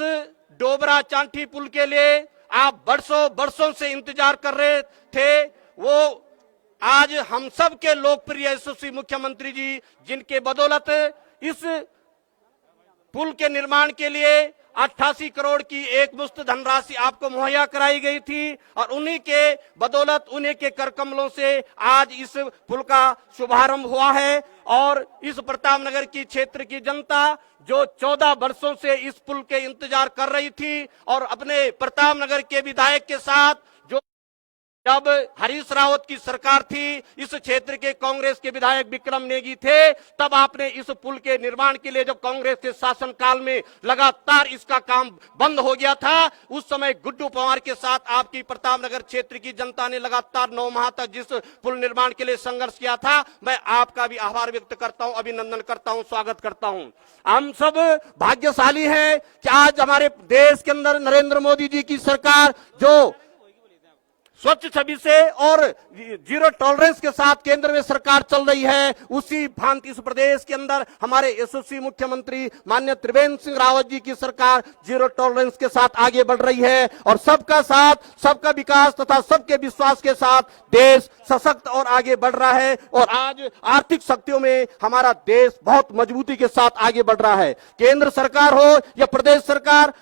डोबरा चांठी पुल के लिए आप बरसों से इंतजार कर रहे थे, वो आज हम सब के लोकप्रिय यशस्वी मुख्यमंत्री जी, जिनके बदौलत इस पुल के निर्माण के लिए 88 करोड़ की एक मुश्त धनराशि आपको मुहैया कराई गई थी और उन्हीं के बदौलत, उन्हीं के कर कमलों से आज इस पुल का शुभारंभ हुआ है। और इस प्रतापनगर की क्षेत्र की जनता जो 14 वर्षों से इस पुल के इंतजार कर रही थी और अपने प्रतापनगर के विधायक के साथ, जो जब हरीश रावत की सरकार थी, इस क्षेत्र के कांग्रेस के विधायक विक्रम नेगी थे, तब आपने इस पुल के निर्माण के लिए, जब कांग्रेस के शासनकाल में लगातार इसका काम बंद हो गया था, उस समय गुड्डू पवार के साथ आपकी प्रतापनगर क्षेत्र की जनता ने लगातार 9 माह तक जिस पुल निर्माण के लिए संघर्ष किया था, मैं आपका भी आभार व्यक्त करता हूं, अभिनंदन करता हूं, स्वागत करता हूं। हम सब भाग्यशाली हैं कि आज हमारे देश के अंदर नरेंद्र मोदी जी की सरकार जो स्वच्छ छवि से और जीरो टॉलरेंस के साथ केंद्र में सरकार चल रही है, उसी भांति इस प्रदेश के अंदर हमारे यशस्वी मुख्यमंत्री माननीय त्रिवेंद्र सिंह रावत जी की सरकार जीरो टॉलरेंस के साथ आगे बढ़ रही है और सबका साथ, सबका विकास तथा सबके विश्वास के साथ देश सशक्त और आगे बढ़ रहा है। और आज आर्थिक शक्तियों में हमारा देश बहुत मजबूती के साथ आगे बढ़ रहा है। केंद्र सरकार हो या प्रदेश सरकार,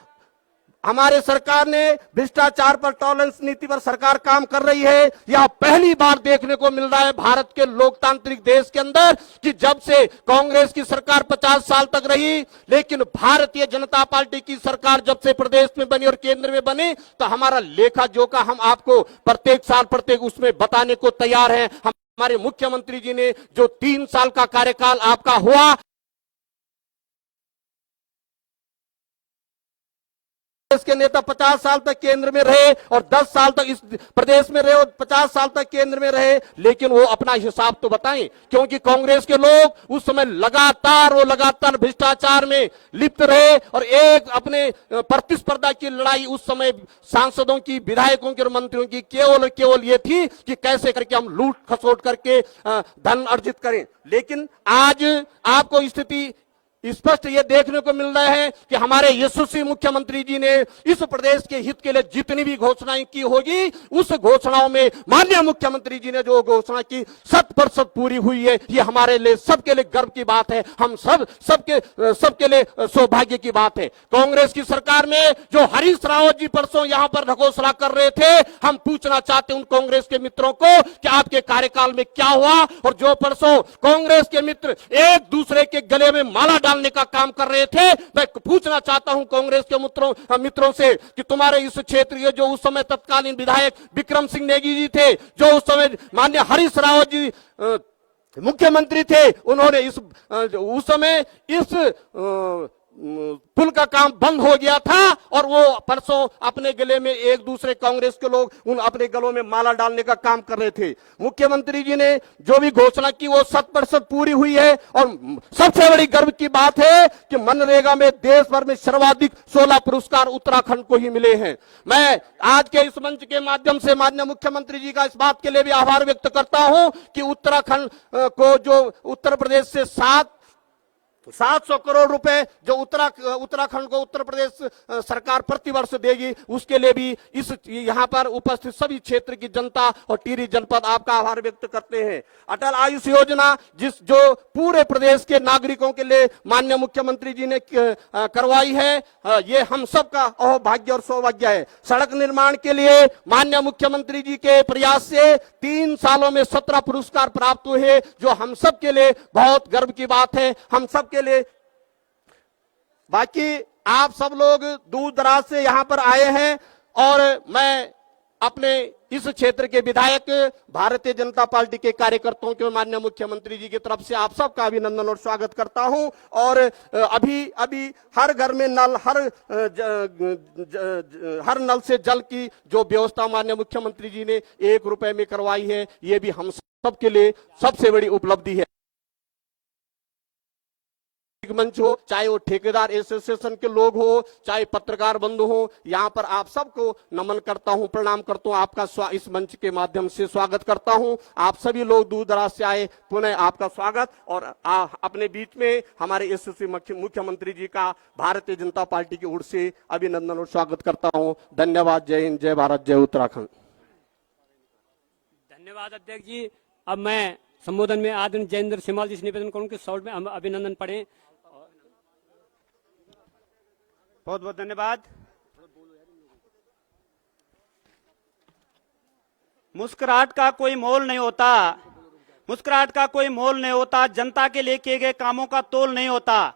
हमारे सरकार ने भ्रष्टाचार पर टॉलरेंस नीति पर सरकार काम कर रही है। यह पहली बार देखने को मिल रहा है भारत के लोकतांत्रिक देश के अंदर कि जब से कांग्रेस की सरकार 50 साल तक रही, लेकिन भारतीय जनता पार्टी की सरकार जब से प्रदेश में बनी और केंद्र में बनी, तो हमारा लेखा जोखा हम आपको प्रत्येक साल प्रत्येक उसमें बताने को तैयार हैं। हमारे मुख्यमंत्री जी ने जो 3 साल का कार्यकाल आपका हुआ, के नेता 50 साल तक केंद्र में रहे और 10 साल तक इस प्रदेश में रहे और 50 साल तक केंद्र में रहे, लेकिन वो अपना हिसाब तो बताएं, क्योंकि कांग्रेस के लोग उस समय लगातार भ्रष्टाचार में लिप्त रहे और एक अपने प्रतिस्पर्धा की लड़ाई उस समय सांसदों की, विधायकों की और मंत्रियों की केवल ये थी कि कैसे करके हम लूट खसोट करके धन अर्जित करें। लेकिन आज आपको स्थिति स्पष्ट ये देखने को मिल रहा है कि हमारे यशस्वी मुख्यमंत्री जी ने इस प्रदेश के हित के लिए जितनी भी घोषणाएं की होगी, उस घोषणाओं में माननीय मुख्यमंत्री जी ने जो घोषणा की 100% पूरी हुई है। ये हमारे लिए सबके लिए गर्व की बात है, हम सबके लिए सौभाग्य की बात है। कांग्रेस की सरकार में जो हरीश रावत जी परसों यहां पर ढकोसला कर रहे थे, हम पूछना चाहते हैं उन कांग्रेस के मित्रों को कि आपके कार्यकाल में क्या हुआ। और जो परसों कांग्रेस के मित्र एक दूसरे के गले में माला डालने का काम कर रहे थे, मैं पूछना चाहता हूं कांग्रेस के मित्रों से कि तुम्हारे इस क्षेत्र के जो उस समय तत्कालीन विधायक विक्रम सिंह नेगी जी थे, जो उस समय माननीय हरीश रावत जी मुख्यमंत्री थे, उन्होंने उस समय इस पुल का काम बंद हो गया था और वो परसों अपने गले में एक दूसरे कांग्रेस के लोग उन अपने गलों में माला डालने का काम कर रहे थे। मुख्यमंत्री जी ने जो भी घोषणा की वो 100% पूरी हुई है। और सबसे बड़ी गर्व की बात है कि मनरेगा में देश भर में सर्वाधिक 16 पुरस्कार उत्तराखंड को ही मिले हैं। मैं आज के इस मंच के माध्यम से माननीय मुख्यमंत्री जी का इस बात के लिए भी आभार व्यक्त करता हूं कि उत्तराखंड को जो उत्तर प्रदेश से 700 करोड़ रुपए जो उत्तराखंड को उत्तर प्रदेश सरकार प्रतिवर्ष देगी, उसके लिए भी इस यहां पर उपस्थित सभी क्षेत्र की जनता और टिहरी जनपद आपका आभार व्यक्त करते हैं। अटल आयुष योजना जो पूरे प्रदेश के नागरिकों के लिए माननीय मुख्यमंत्री जी ने करवाई है, ये हम सबका अहोभाग्य और सौभाग्य है। सड़क निर्माण के लिए माननीय मुख्यमंत्री जी के प्रयास से 3 सालों में 17 पुरस्कार प्राप्त हुए, जो हम सब के लिए बहुत गर्व की बात है। हम सब के लिए, बाकी आप सब लोग दूर दराज से यहां पर आए हैं और मैं अपने इस क्षेत्र के विधायक, भारतीय जनता पार्टी के कार्यकर्ताओं के माननीय मुख्यमंत्री जी की तरफ से आप सबका अभिनंदन और स्वागत करता हूं। और अभी हर घर में नल, हर नल से जल की जो व्यवस्था माननीय मुख्यमंत्री जी ने 1 रुपए में करवाई है, ये भी हम सबके लिए सबसे बड़ी उपलब्धि है। मंच हो, चाहे वो ठेकेदार एसोसिएशन के लोग हो, चाहे पत्रकार बंधु हो, यहाँ पर आप सबको नमन करता हूँ, प्रणाम करता हूँ, आपका इस मंच के माध्यम से स्वागत करता हूँ। आप सभी लोग दूर दराज से आए, पुनः आपका स्वागत। और अपने बीच में हमारे यशस्वी मुख्यमंत्री जी का भारतीय जनता पार्टी की ओर से अभिनंदन और स्वागत करता हूँ। धन्यवाद। जय हिंद, जय भारत, जय उत्तराखंड। धन्यवाद अध्यक्ष जी। अब मैं संबोधन में आदरणीय जयेंद्र सिमाल जी से निवेदन करूं कि शॉर्ट में हम अभिनंदन पढ़ें। बहुत बहुत धन्यवाद। मुस्कुराहट का कोई मोल नहीं होता, मुस्कुराहट का कोई मोल नहीं होता, जनता के लिए किए गए कामों का तोल नहीं होता।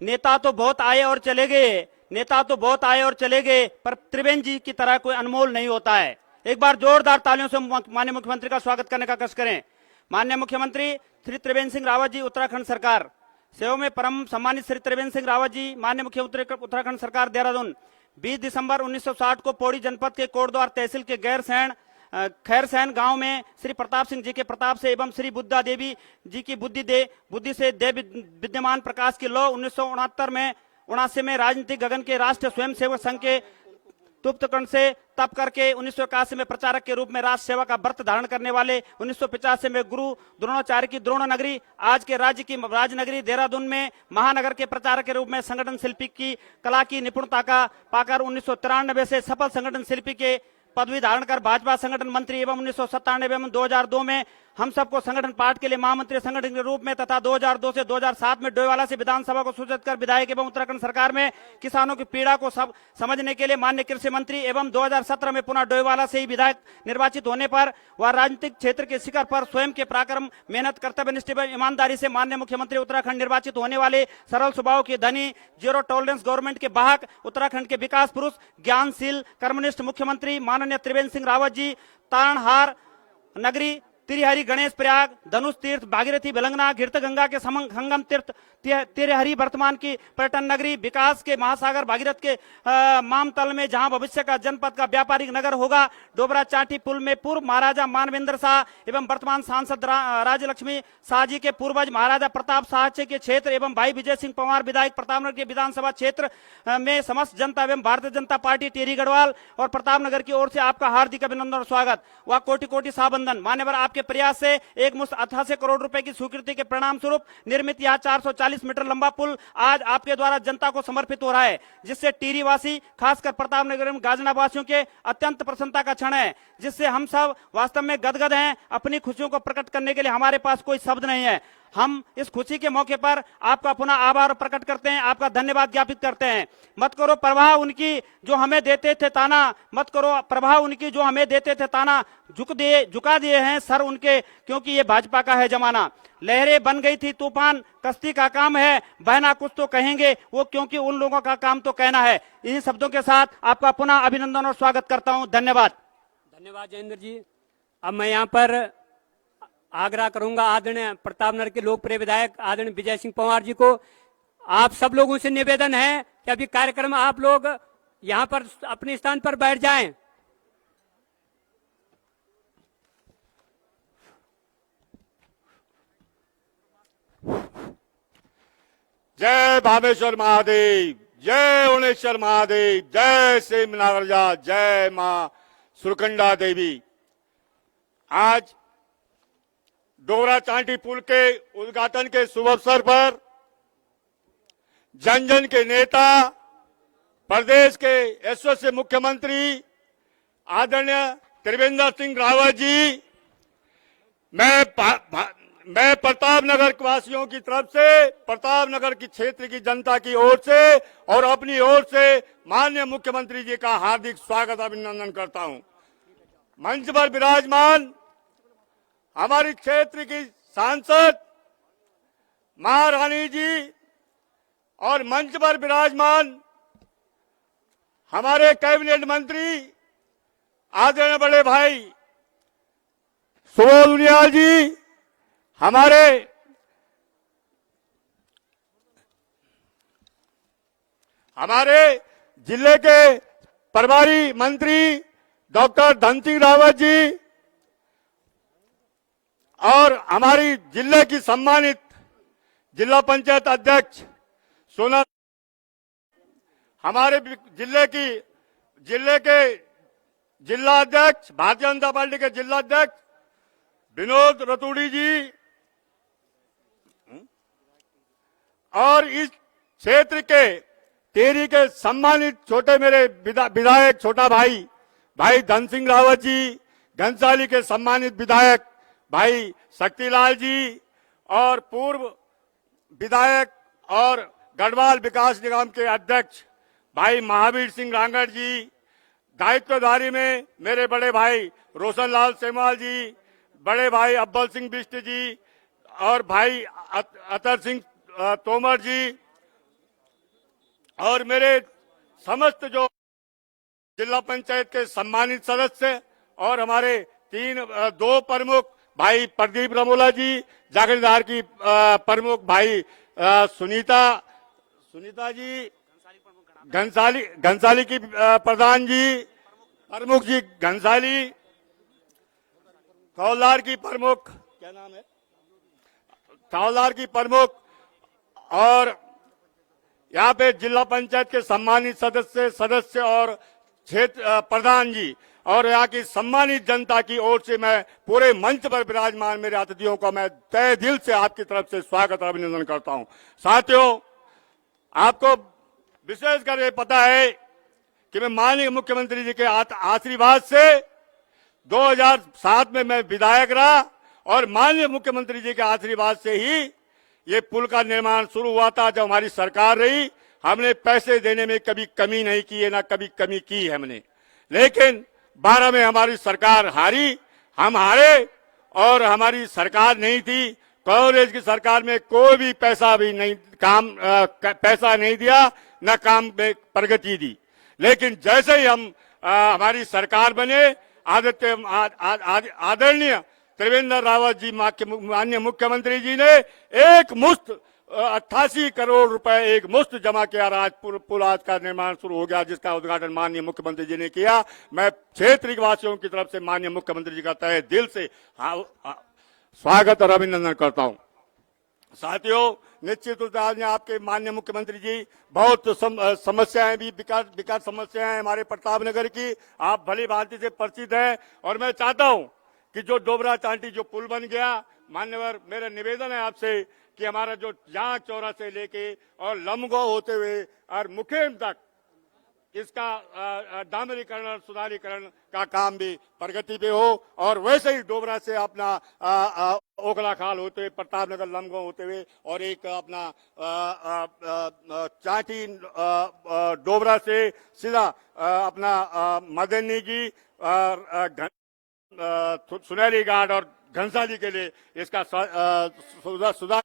नेता तो बहुत आए और चले गए, नेता तो बहुत आए और चले गए, पर त्रिवेंद्र जी की तरह कोई अनमोल नहीं होता है। एक बार जोरदार तालियों से माननीय मुख्यमंत्री का स्वागत करने का कष्ट करें। माननीय मुख्यमंत्री श्री त्रिवेंद्र सिंह रावत जी, उत्तराखंड सरकार। सेवा में परम सम्मानित श्री त्रिवेंद्र सिंह रावत जी, माननीय मुख्यमंत्री उत्तराखंड सरकार, देहरादून। 20 दिसंबर 1960 को पौड़ी जनपद के कोटद्वार तहसील के खैरसैन गांव में श्री प्रताप सिंह जी के प्रताप से एवं श्री बुद्धा देवी जी की बुद्धि से देव विद्यमान प्रकाश की लौ 1969 में राजनीतिक गगन के राष्ट्रीय स्वयंसेवक संघ के तुप्तकर्ण से तप करके 1981 में प्रचारक के रूप में राष्ट्र सेवा का व्रत धारण करने वाले 1985 में गुरु द्रोणाचार्य की द्रोण नगरी, आज के राज्य की राजनगरी देहरादून में महानगर के प्रचारक के रूप में संगठन शिल्पी की कला की निपुणता का पाकर 1993 से सफल संगठन शिल्पी के पदवी धारण कर भाजपा संगठन मंत्री एवं 1997 एवं 2002 में हम सबको संगठन पार्ट के लिए महामंत्री संगठन के रूप में तथा 2002 से 2007 में डोईवाला से विधानसभा को सूचित कर विधायक एवं उत्तराखंड सरकार में किसानों की पीड़ा को समझने के लिए माननीय कृषि मंत्री एवं 2017 में पुनः डोईवाला से ही विधायक निर्वाचित होने पर वह राजनीतिक क्षेत्र के शिखर पर स्वयं के पराक्रम, मेहनत, कर्तव्यनिष्ठ एवं ईमानदारी से माननीय मुख्यमंत्री उत्तराखंड निर्वाचित होने वाले सरल स्वभाव के धनी, जीरो टॉलरेंस गवर्नमेंट के वाहक, उत्तराखंड के विकास पुरुष, ज्ञानशील, कर्मनिष्ठ मुख्यमंत्री माननीय त्रिवेंद्र सिंह रावत जी, तारणहार नगरी, तिरहरी, गणेश प्रयाग, धनुष तीर्थ, भागीरथी, बेलंगना, गिरत गंगा के संगम तीर्थ तिरहरी, वर्तमान की पर्यटन नगरी, विकास के महासागर भागीरथ के मामतल में जहां भविष्य का जनपद का व्यापारिक नगर होगा। डोबरा चाटी पुल में पूर्व महाराजा मानवेंद्र शाह एवं वर्तमान सांसद राजलक्ष्मी शाह जी के पूर्वज महाराजा प्रताप शाह के क्षेत्र एवं भाई विजय सिंह पंवार विधायक प्रतापनगर के विधानसभा क्षेत्र में समस्त जनता एवं भारतीय जनता पार्टी टेरी गढ़वाल और प्रतापनगर की ओर से आपका हार्दिक अभिनंदन और स्वागत व कोटि कोटि साबंदन। मान्यवर, आपके प्रयास से एक मुश्त 88 करोड़ रुपए की स्वीकृति के परिणाम स्वरूप निर्मित यह 440 मीटर लंबा पुल आज आपके द्वारा जनता को समर्पित हो रहा है, जिससे टीरी वासी खासकर प्रतापनगर एवं गाजना वासियों के अत्यंत प्रसन्नता का क्षण है, जिससे हम सब वास्तव में गदगद हैं। अपनी खुशियों को प्रकट करने के लिए हमारे पास कोई शब्द नहीं है। हम इस खुशी के मौके पर आपका पुनः आभार प्रकट करते हैं, आपका धन्यवाद ज्ञापित करते हैं। मत करो प्रवाह उनकी जो हमें देते थे ताना, मत करो प्रवाह उनकी जो हमें देते थे ताना, झुका दिए हैं सर उनके, क्योंकि ये भाजपा का है जमाना। लहरें बन गई थी तूफान, कश्ती का काम है बहना कुछ तो कहेंगे वो, क्योंकि उन लोगों का काम तो कहना है। इन्हीं शब्दों के साथ आपका पुनः अभिनंदन और स्वागत करता हूं। धन्यवाद। धन्यवाद जयेंद्र जी। अब मैं यहाँ पर आग्रह करूंगा आदरणीय प्रतापनगर के लोकप्रिय विधायक आदरणीय विजय सिंह पंवार जी को, आप सब लोगों से निवेदन है कि अभी कार्यक्रम आप लोग यहाँ पर अपने स्थान पर बैठ जाएं। जय भावेश्वर महादेव, जय ओणेश्वर महादेव, जय श्री नागरजा, जय मां सुरकंडा देवी। आज डोबरा चांटी पुल के उद्घाटन के शुभ अवसर पर जन जन के नेता, प्रदेश के यशस्वी मुख्यमंत्री आदरणीय त्रिवेंद्र सिंह रावत जी, मैं प्रतापनगर वासियों की तरफ से, प्रतापनगर की क्षेत्र की जनता की ओर से और अपनी ओर से माननीय मुख्यमंत्री जी का हार्दिक स्वागत अभिनंदन करता हूं। मंच पर विराजमान हमारी क्षेत्र की सांसद महारानी जी और मंच पर विराजमान हमारे कैबिनेट मंत्री आदरणीय बड़े भाई सुबोध उनियाल जी, हमारे जिले के प्रभारी मंत्री डॉक्टर धन सिंह रावत जी और हमारी जिले की सम्मानित जिला पंचायत अध्यक्ष सोना, हमारे जिले के जिला अध्यक्ष भारतीय जनता पार्टी के जिला अध्यक्ष विनोद रतूड़ी जी और इस क्षेत्र के टेरी के सम्मानित छोटे मेरे विधायक छोटा भाई धन सिंह रावत जी, घनसाली के सम्मानित विधायक भाई शक्तिलाल जी और पूर्व विधायक और गढ़वाल विकास निगम के अध्यक्ष भाई महावीर सिंह रांगड़ जी, दायित्वधारी में मेरे बड़े भाई रोशन लाल सेमवाल जी, बड़े भाई अब्बल सिंह बिष्ट जी और भाई अतर सिंह तोमर जी और मेरे समस्त जो जिला पंचायत के सम्मानित सदस्य और हमारे दो प्रमुख भाई प्रदीप रमोला जी, जागीरदार की प्रमुख भाई सुनीता जी, घनसाली की प्रधान जी, प्रमुख जी घनसाली, कौलदार की प्रमुख, क्या नाम है, कौलदार की प्रमुख और यहाँ पे जिला पंचायत के सम्मानित सदस्य और क्षेत्र प्रधान जी और यहाँ की सम्मानित जनता की ओर से मैं पूरे मंच पर विराजमान मेरे अतिथियों का मैं तहे दिल से आपकी तरफ से स्वागत और अभिनंदन करता हूँ। साथियों, आपको विशेषकर ये पता है कि मैं माननीय मुख्यमंत्री जी के आशीर्वाद से 2007 में मैं विधायक रहा और माननीय मुख्यमंत्री जी के आशीर्वाद से ही ये पुल का निर्माण शुरू हुआ था। जब हमारी सरकार रही, हमने पैसे देने में कभी कमी नहीं की है, ना कभी कमी की है हमने। लेकिन 12 में हमारी सरकार हारी, हम हारे और हमारी सरकार नहीं थी। कांग्रेस की सरकार में कोई भी पैसा भी नहीं पैसा नहीं दिया, न काम में प्रगति दी। लेकिन जैसे ही हम हमारी सरकार बने, आदरणीय त्रिवेंद्र रावत जी माननीय मुख्यमंत्री जी ने एक मुश्त 88 करोड़ रुपए एक मुश्त जमा किया। आज पुल आज का निर्माण शुरू हो गया, जिसका उद्घाटन माननीय मुख्यमंत्री जी ने किया। मैं क्षेत्र वासियों की तरफ से माननीय मुख्यमंत्री जी का तहे दिल से स्वागत और अभिनंदन करता हूं। साथियों, निश्चित रूप से आज आपके माननीय मुख्यमंत्री जी बहुत समस्याएं भी विकास समस्याएं हमारे प्रतापनगर की आप भली भांति से परिचित हैं और मैं चाहता हूं कि जो डोबरा चांटी जो पुल बन गया, मान्यवर मेरा निवेदन है आपसे कि हमारा जो जहां चौरा से लेके और लमगांव होते हुए और मुखेम तक इसका डामरीकरण और सुधारीकरण का काम भी प्रगति पे हो और वैसे ही डोबरा से अपना ओखला खाल होते हुए प्रतापनगर लमगांव होते हुए और एक अपना चाटी डोबरा से सीधा अपना मदनी की सुनहरी घाट और घनसाली के लिए इसका सुधार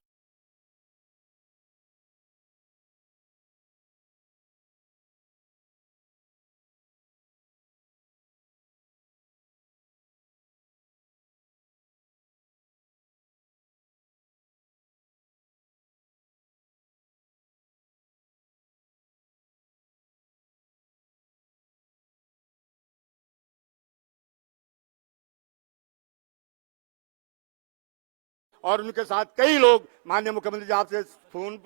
और उनके साथ कई लोग माननीय मुख्यमंत्री जी आपसे फोन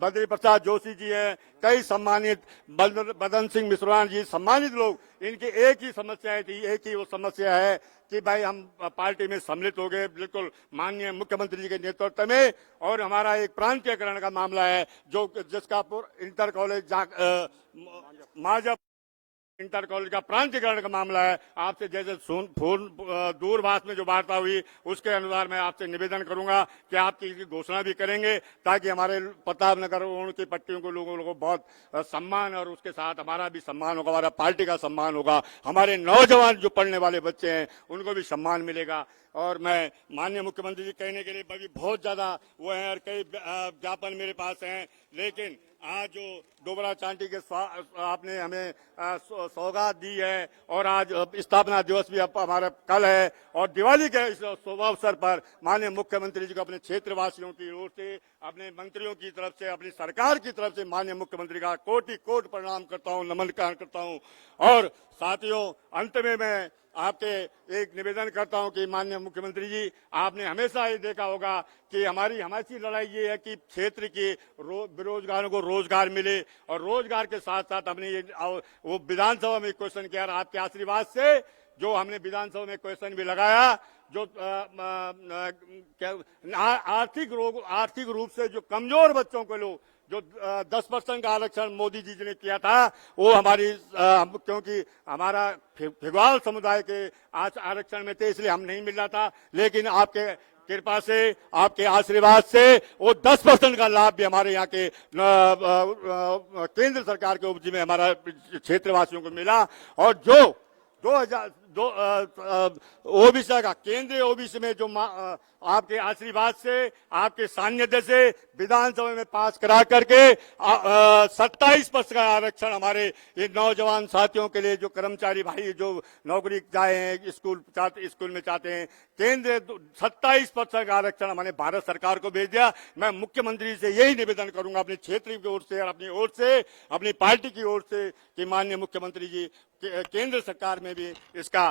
बद्री प्रसाद जोशी जी हैं, कई सम्मानित बदन सिंह मिश्रान जी, सम्मानित लोग। इनकी एक ही समस्या थी, एक ही वो समस्या है कि भाई हम पार्टी में सम्मिलित हो गए बिल्कुल माननीय मुख्यमंत्री जी के नेतृत्व में और हमारा एक प्रांतीयकरण का मामला है जो जिसका इंटर कॉलेज माजब इंटर कॉलेज का प्रांतीयकरण का मामला है। आपसे जैसे फोन दूरभाष में जो वार्ता हुई उसके अनुसार मैं आपसे निवेदन करूंगा कि आप इसकी घोषणा भी करेंगे ताकि हमारे प्रतापनगर उनकी पट्टियों को लोगों को बहुत सम्मान और उसके साथ हमारा भी सम्मान होगा, हमारा पार्टी का सम्मान होगा, हमारे नौजवान जो पढ़ने वाले बच्चे हैं उनको भी सम्मान मिलेगा। और मैं माननीय मुख्यमंत्री जी कहने के लिए बहुत ज्यादा वो हैं और कई ज्ञापन मेरे पास हैं, लेकिन आज जो डोबरा चांटी के आपने हमें सौगात दी है और आज स्थापना दिवस भी हमारा कल है और दिवाली के इस शुभ अवसर पर माननीय मुख्यमंत्री जी को अपने क्षेत्रवासियों की ओर से, अपने मंत्रियों की तरफ से, अपनी सरकार की तरफ से माननीय मुख्यमंत्री का कोटि कोटि प्रणाम करता हूं, नमन करता हूं। और साथियों, अंत में मैं आपके एक निवेदन करता हूं कि माननीय मुख्यमंत्री जी, आपने हमेशा ये देखा होगा कि हमारी लड़ाई ये है कि क्षेत्र के बेरोजगारों को रोजगार मिले और रोजगार के साथ साथ हमने ये वो विधानसभा में क्वेश्चन किया, आपके आशीर्वाद से जो हमने विधानसभा में क्वेश्चन भी लगाया, जो आर्थिक रूप से जो कमजोर बच्चों को लोग जो 10% का आरक्षण मोदी जी ने किया था, वो हमारी क्योंकि हमारा फिगवाल समुदाय के आरक्षण में थे इसलिए हम नहीं मिल रहा था, लेकिन आपके कृपा से, आपके आशीर्वाद से वो 10% का लाभ भी हमारे यहाँ के केंद्र सरकार के उपजी में हमारा क्षेत्रवासियों को मिला। और जो 2002 ओबीसी का केंद्रीय ओबीसी में जो आपके आशीर्वाद से, आपके सानिध्य से विधानसभा में पास करा करके 27% का आरक्षण हमारे ये नौजवान साथियों के लिए, जो कर्मचारी भाई जो नौकरी चाहे हैं, स्कूल में चाहते हैं, केंद्र 27% का आरक्षण हमने भारत सरकार को भेज दिया। मैं मुख्यमंत्री से यही निवेदन करूंगा अपने क्षेत्र की ओर से और अपनी ओर से, अपनी पार्टी की ओर से, कि माननीय मुख्यमंत्री जी केंद्र सरकार में भी इसका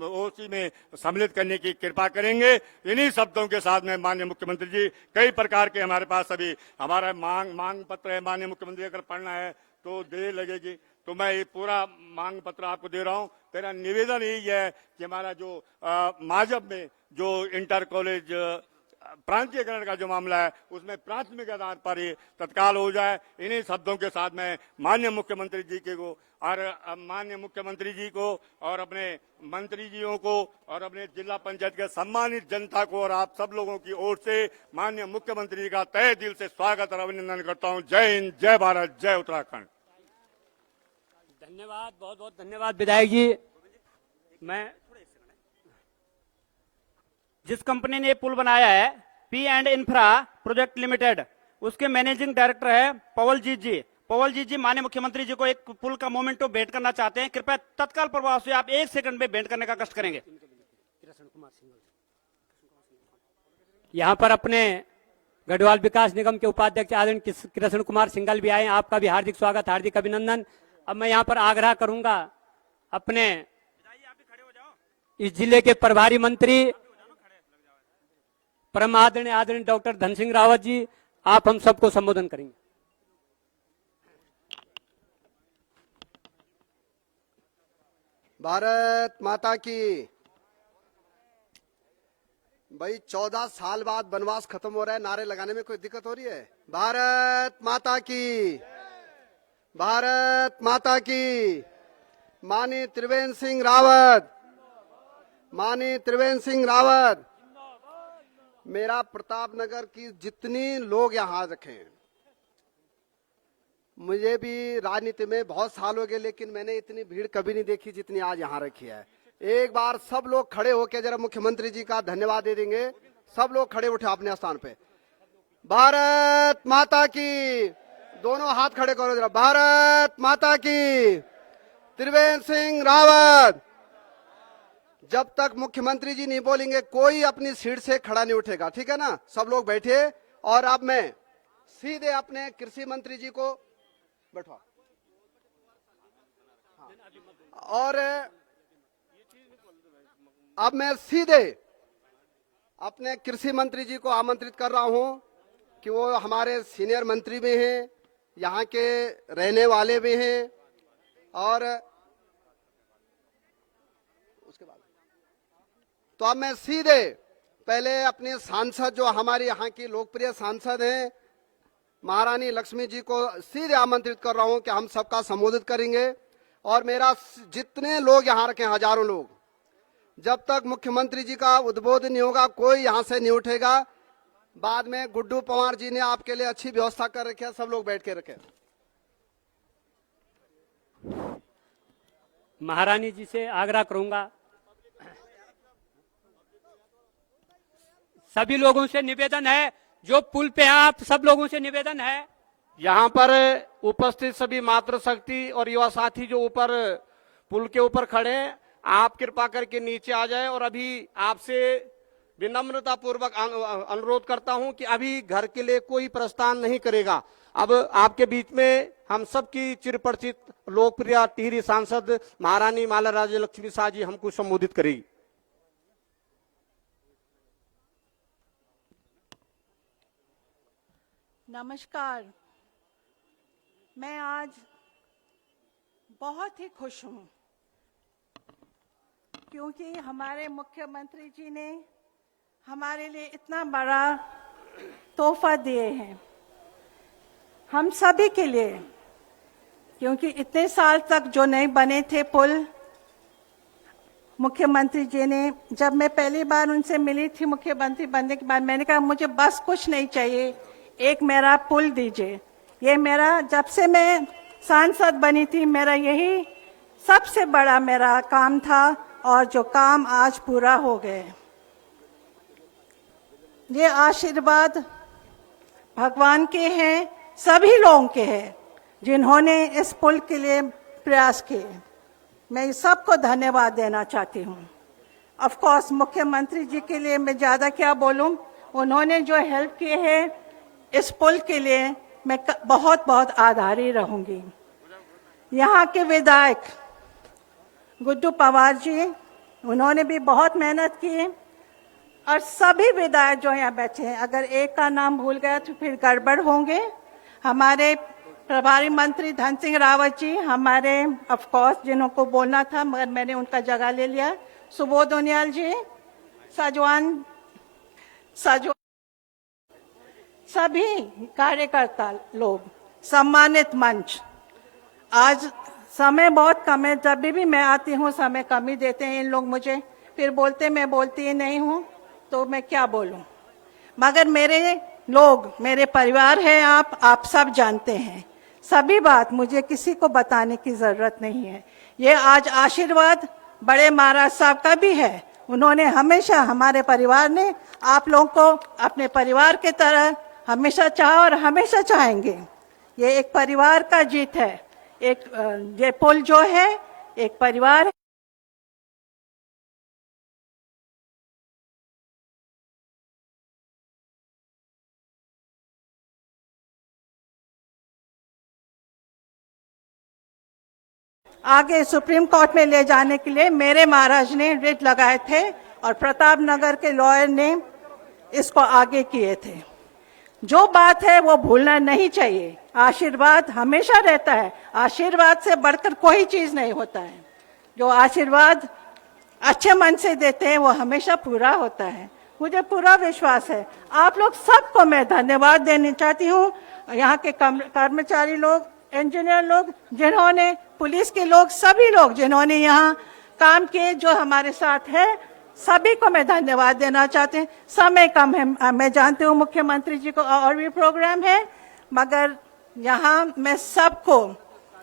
ओसी में सम्मिलित करने की कृपा करेंगे। इन्हीं शब्दों के साथ में माननीय मुख्यमंत्री जी, कई प्रकार के हमारे पास अभी हमारा मांग पत्र है, माननीय मुख्यमंत्री अगर पढ़ना है तो देर लगेगी, तो मैं ये पूरा मांग पत्र आपको दे रहा हूं। मेरा निवेदन यही है कि हमारा जो माजब में जो इंटर कॉलेज प्रांतीयकरण का जो मामला है, उसमें प्राथमिक आधार पर ही तत्काल हो जाए। इन्हीं शब्दों के साथ में माननीय मुख्यमंत्री जी के को और माननीय मुख्यमंत्री जी को और अपने मंत्री जियों को और अपने जिला पंचायत के सम्मानित जनता को और आप सब लोगों की ओर से माननीय मुख्यमंत्री जी का तहे दिल से स्वागत और अभिनंदन करता हूं। जय हिंद, जय भारत, जय उत्तराखंड। धन्यवाद, बहुत बहुत धन्यवाद विधायक जी। मैं जिस कंपनी ने ये पुल बनाया है, P&E इंफ्रा प्रोजेक्ट लिमिटेड, उसके मैनेजिंग डायरेक्टर है पवलजीत जी। पवलजीत जी माननीय मुख्यमंत्री जी को एक पुल का मोमेंटो भेंट करना चाहते हैं। कृपया तत्काल प्रभाव से आप 1 सेकंड में भेंट करने का कष्ट करेंगे। यहाँ पर अपने गढ़वाल विकास निगम के उपाध्यक्ष आदरणीय कृष्ण कुमार सिंघल भी आए, आपका भी हार्दिक स्वागत, हार्दिक अभिनंदन। अब मैं यहाँ पर आग्रह करूंगा अपने इस जिले के प्रभारी मंत्री परम आदरणीय डॉक्टर धन सिंह रावत जी, आप हम सबको संबोधन करेंगे। भारत माता की। भाई 14 साल बाद वनवास खत्म हो रहा है, नारे लगाने में कोई दिक्कत हो रही है? भारत माता की, भारत माता की। माननीय त्रिवेंद्र सिंह रावत, माननीय त्रिवेंद्र सिंह रावत। मेरा प्रतापनगर की जितनी लोग यहाँ रखे, मुझे भी राजनीति में बहुत साल हो गए, लेकिन मैंने इतनी भीड़ कभी नहीं देखी जितनी आज यहाँ रखी है। एक बार सब लोग खड़े होकर जरा मुख्यमंत्री जी का धन्यवाद दे देंगे। सब लोग खड़े उठे अपने स्थान पे। भारत माता की, दोनों हाथ खड़े करो जरा। भारत माता की। त्रिवेंद्र सिंह रावत। जब तक मुख्यमंत्री जी नहीं बोलेंगे कोई अपनी सीट से खड़ा नहीं उठेगा, ठीक है ना? सब लोग बैठे। और अब मैं सीधे अपने कृषि मंत्री जी को बैठवा, और अब मैं सीधे अपने कृषि मंत्री जी को आमंत्रित कर रहा हूं कि वो हमारे सीनियर मंत्री भी हैं, यहाँ के रहने वाले भी हैं। और उसके बाद तो अब मैं सीधे पहले अपने सांसद, जो हमारे यहाँ की लोकप्रिय सांसद हैं, महारानी लक्ष्मी जी को सीधे आमंत्रित कर रहा हूं कि हम सबका संबोधित करेंगे। और मेरा जितने लोग यहाँ रखे, हजारों लोग, जब तक मुख्यमंत्री जी का उद्बोधन नहीं होगा कोई यहाँ से नहीं उठेगा। बाद में गुड्डू पवार जी ने आपके लिए अच्छी व्यवस्था कर रखी है, सब लोग बैठ के रखे। महारानी जी से आग्रह करूंगा, सभी लोगों से निवेदन है, जो पुल पे हैं आप सब लोगों से निवेदन है, यहाँ पर उपस्थित सभी मातृशक्ति और युवा साथी जो ऊपर पुल के ऊपर खड़े हैं, आप कृपा करके नीचे आ जाए। और अभी आपसे विनम्रता पूर्वक अनुरोध करता हूं कि अभी घर के लिए कोई प्रस्थान नहीं करेगा। अब आपके बीच में हम सबकी चिरपरिचित लोकप्रिय टिहरी सांसद महारानी माला राज्य लक्ष्मी शाह जी हमको संबोधित करेगी। नमस्कार। मैं आज बहुत ही खुश हूं क्योंकि हमारे मुख्यमंत्री जी ने हमारे लिए इतना बड़ा तोहफा दिए हैं, हम सभी के लिए। क्योंकि इतने साल तक जो नहीं बने थे पुल, मुख्यमंत्री जी ने, जब मैं पहली बार उनसे मिली थी मुख्यमंत्री बनने के बाद, मैंने कहा मुझे बस कुछ नहीं चाहिए, एक मेरा पुल दीजिए। ये मेरा, जब से मैं सांसद बनी थी, मेरा यही सबसे बड़ा मेरा काम था और जो काम आज पूरा हो गए। ये आशीर्वाद भगवान के हैं, सभी लोगों के हैं जिन्होंने इस पुल के लिए प्रयास किए। मैं सबको धन्यवाद देना चाहती हूँ। ऑफ कोर्स मुख्यमंत्री जी के लिए मैं ज़्यादा क्या बोलूँ, उन्होंने जो हेल्प की है इस पुल के लिए मैं बहुत बहुत आभारी रहूँगी। यहाँ के विधायक गुड्डू पवार जी, उन्होंने भी बहुत मेहनत की, और सभी विधायक जो यहाँ बैठे हैं, अगर एक का नाम भूल गया तो फिर गड़बड़ होंगे। हमारे प्रभारी मंत्री धन सिंह रावत जी, हमारे ऑफ कोर्स जिन्हों को बोलना था मगर मैंने उनका जगह ले लिया, सुबोध उनियाल जी, सजवान सभी कार्यकर्ता लोग, सम्मानित मंच। आज समय बहुत कम है, जब भी मैं आती हूँ समय कम ही देते हैं इन लोग मुझे, फिर बोलते मैं बोलती ही नहीं हूँ, तो मैं क्या बोलूँ। मगर मेरे लोग, मेरे परिवार है, आप सब जानते हैं सभी बात, मुझे किसी को बताने की जरूरत नहीं है। ये आज आशीर्वाद बड़े महाराज साहब का भी है, उन्होंने हमेशा, हमारे परिवार ने आप लोगों को अपने परिवार के तरह हमेशा चाहा और हमेशा चाहेंगे। ये एक परिवार का जीत है, ये पुल जो है एक परिवार है। आगे सुप्रीम कोर्ट में ले जाने के लिए मेरे महाराज ने रिट लगाए थे और प्रताप नगर के लॉयर ने इसको आगे किए थे। जो बात है वो भूलना नहीं चाहिए। आशीर्वाद हमेशा रहता है, आशीर्वाद से बढ़कर कोई चीज नहीं होता है। जो आशीर्वाद अच्छे मन से देते हैं वो हमेशा पूरा होता है, मुझे पूरा विश्वास है। आप लोग सबको मैं धन्यवाद देना चाहती हूँ, यहाँ के कर्मचारी लोग, इंजीनियर लोग, जिन्होंने, पुलिस के लोग, सभी लोग जिन्होंने यहाँ काम किए, जो हमारे साथ है, सभी को मैं धन्यवाद देना चाहती हूँ। समय कम है, मैं जानती हूँ मुख्यमंत्री जी को और भी प्रोग्राम है, मगर यहाँ मैं सबको,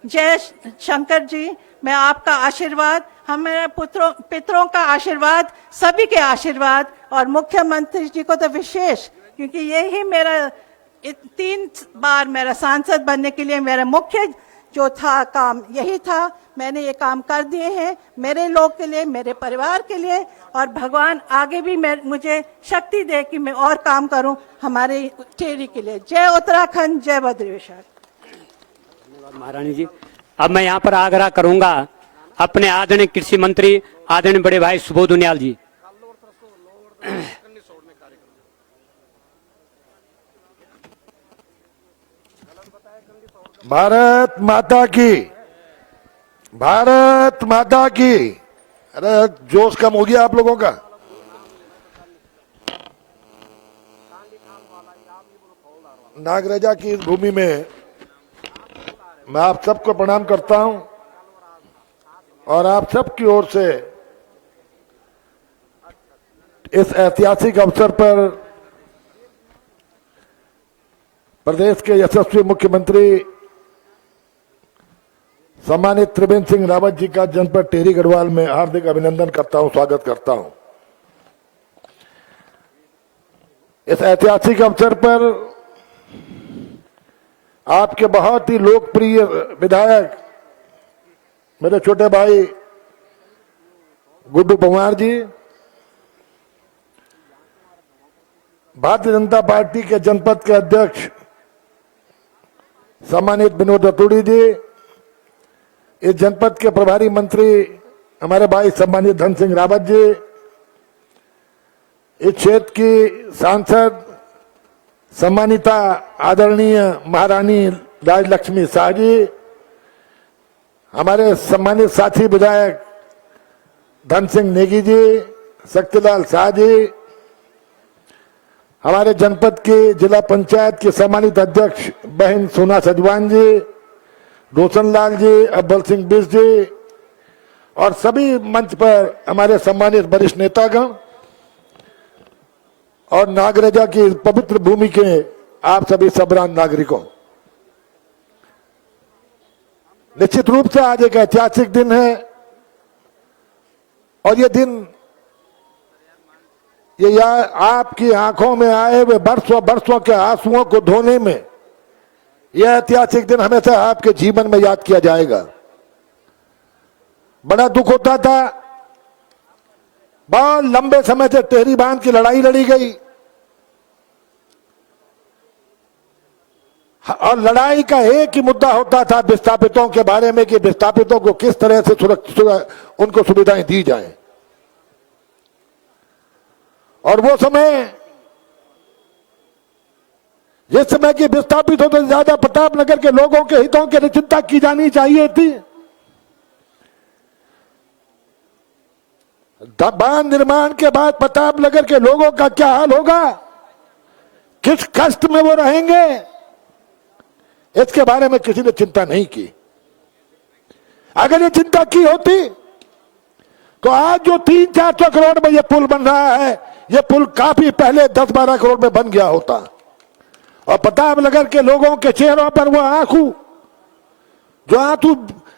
जय शंकर जी, मैं आपका आशीर्वाद, हमारे पितरों का आशीर्वाद, सभी के आशीर्वाद, और मुख्यमंत्री जी को तो विशेष, क्योंकि यही मेरा 3 बार मेरा सांसद बनने के लिए मेरा मुख्य जो था काम यही था। मैंने ये काम कर दिए हैं मेरे लोग के लिए, मेरे परिवार के लिए, और भगवान आगे भी मुझे शक्ति दे कि मैं और काम करूं हमारे टेरी के लिए। जय उत्तराखंड, जय बद्रीश्वर। धन्यवाद महारानी जी। अब मैं यहाँ पर आग्रह करूंगा अपने आदरणीय कृषि मंत्री, आदरणीय बड़े भाई सुबोध उनियाल जी। भारत माता की, भारत माता की। अरे जोश कम हो गया आप लोगों का। नागरजा की इस भूमि में मैं आप सबको प्रणाम करता हूं और आप सबकी ओर से इस ऐतिहासिक अवसर पर प्रदेश के यशस्वी मुख्यमंत्री सम्मानित त्रिवेंद्र सिंह रावत जी का जनपद टिहरी गढ़वाल में हार्दिक अभिनंदन करता हूं, स्वागत करता हूं। इस ऐतिहासिक अवसर पर आपके बहुत ही लोकप्रिय विधायक मेरे छोटे भाई गुड्डू पवार जी, भारतीय जनता पार्टी के जनपद के अध्यक्ष सम्मानित विनोद रतूड़ी जी, इस जनपद के प्रभारी मंत्री हमारे भाई सम्मानित धन सिंह रावत जी, इस क्षेत्र की सांसद सम्मानिता आदरणीय महारानी राजलक्ष्मी शाह जी, हमारे सम्मानित साथी विधायक धन सिंह नेगी जी, शक्तिलाल शाह जी, हमारे जनपद की जिला पंचायत के सम्मानित अध्यक्ष बहन सोना सजवान जी, रोशन लाल जी, अब्बल सिंह बिस जी, और सभी मंच पर हमारे सम्मानित वरिष्ठ नेतागण और नागरजा की पवित्र भूमि के आप सभी सबरान नागरिकों, निश्चित रूप से आज एक ऐतिहासिक दिन है और ये दिन ये आपकी आंखों में आए हुए बरसों बरसों के आंसुओं को धोने में यह ऐतिहासिक दिन हमेशा आपके जीवन में याद किया जाएगा। बड़ा दुख होता था, बहुत लंबे समय से टेहरी बांध की लड़ाई लड़ी गई और लड़ाई का एक ही मुद्दा होता था विस्थापितों के बारे में कि विस्थापितों को किस तरह से उनको सुविधाएं दी जाएं। और वो समय जिस समय की विस्थापितों से ज्यादा प्रतापनगर के लोगों के हितों की चिंता की जानी चाहिए थी। बांध निर्माण के बाद प्रतापनगर के लोगों का क्या हाल होगा, किस कष्ट में वो रहेंगे, इसके बारे में किसी ने चिंता नहीं की। अगर ये चिंता की होती तो आज जो 300-400 करोड़ में ये पुल बन रहा है, ये पुल काफी पहले 10-12 करोड़ में बन गया होता। और प्रतापनगर के लोगों के चेहरों पर वो आंसू जो आंसू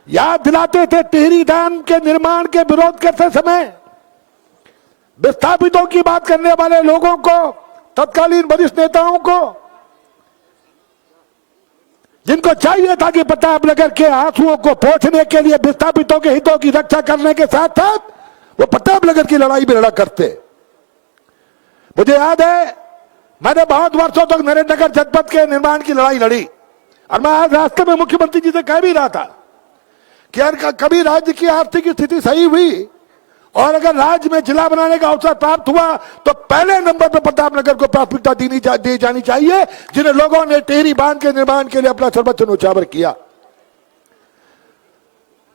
याद दिलाते थे टिहरी डैम के निर्माण के विरोध करते समय, विस्थापितों की बात करने वाले लोगों को, तत्कालीन वरिष्ठ नेताओं को, जिनको चाहिए था कि प्रतापनगर के आंसुओं को पोंछने के लिए विस्थापितों के हितों की रक्षा करने के साथ साथ वो प्रतापनगर की लड़ाई भी लड़ा करते। मुझे याद है मैंने बहुत वर्षों तक नरेंद्रनगर जनपद के निर्माण की लड़ाई लड़ी और मैं आज रास्ते में मुख्यमंत्री जी से कह भी रहा था कि यार कभी राज्य की आर्थिक स्थिति सही हुई और अगर राज्य में जिला बनाने का अवसर प्राप्त हुआ तो पहले नंबर पर प्रतापनगर को प्राथमिकता दी जानी चाहिए, जिन्हें लोगों ने टिहरी बांध के निर्माण के लिए अपना सर्वोच्च न्योछावर किया।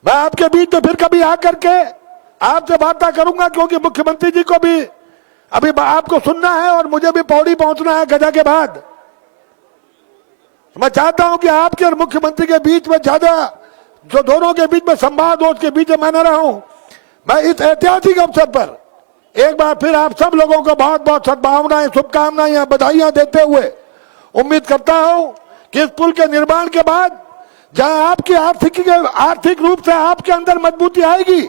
मैं आपके बीच में फिर कभी आकर के आपसे वार्ता करूंगा, क्योंकि मुख्यमंत्री जी को भी अभी आपको सुनना है और मुझे भी पौड़ी पहुंचना है गजा के बाद। मैं चाहता हूं कि आपके और मुख्यमंत्री के बीच में ज्यादा जो दोनों के बीच में संवाद हो उसके बीच में मैं न रहूं। मैं इस ऐतिहासिक अवसर पर एक बार फिर आप सब लोगों को बहुत बहुत सद्भावनाएं, शुभकामनाएं या बधाइयां देते हुए उम्मीद करता हूं कि इस पुल के निर्माण के बाद जहां आपकी आर्थिक रूप से आपके अंदर मजबूती आएगी,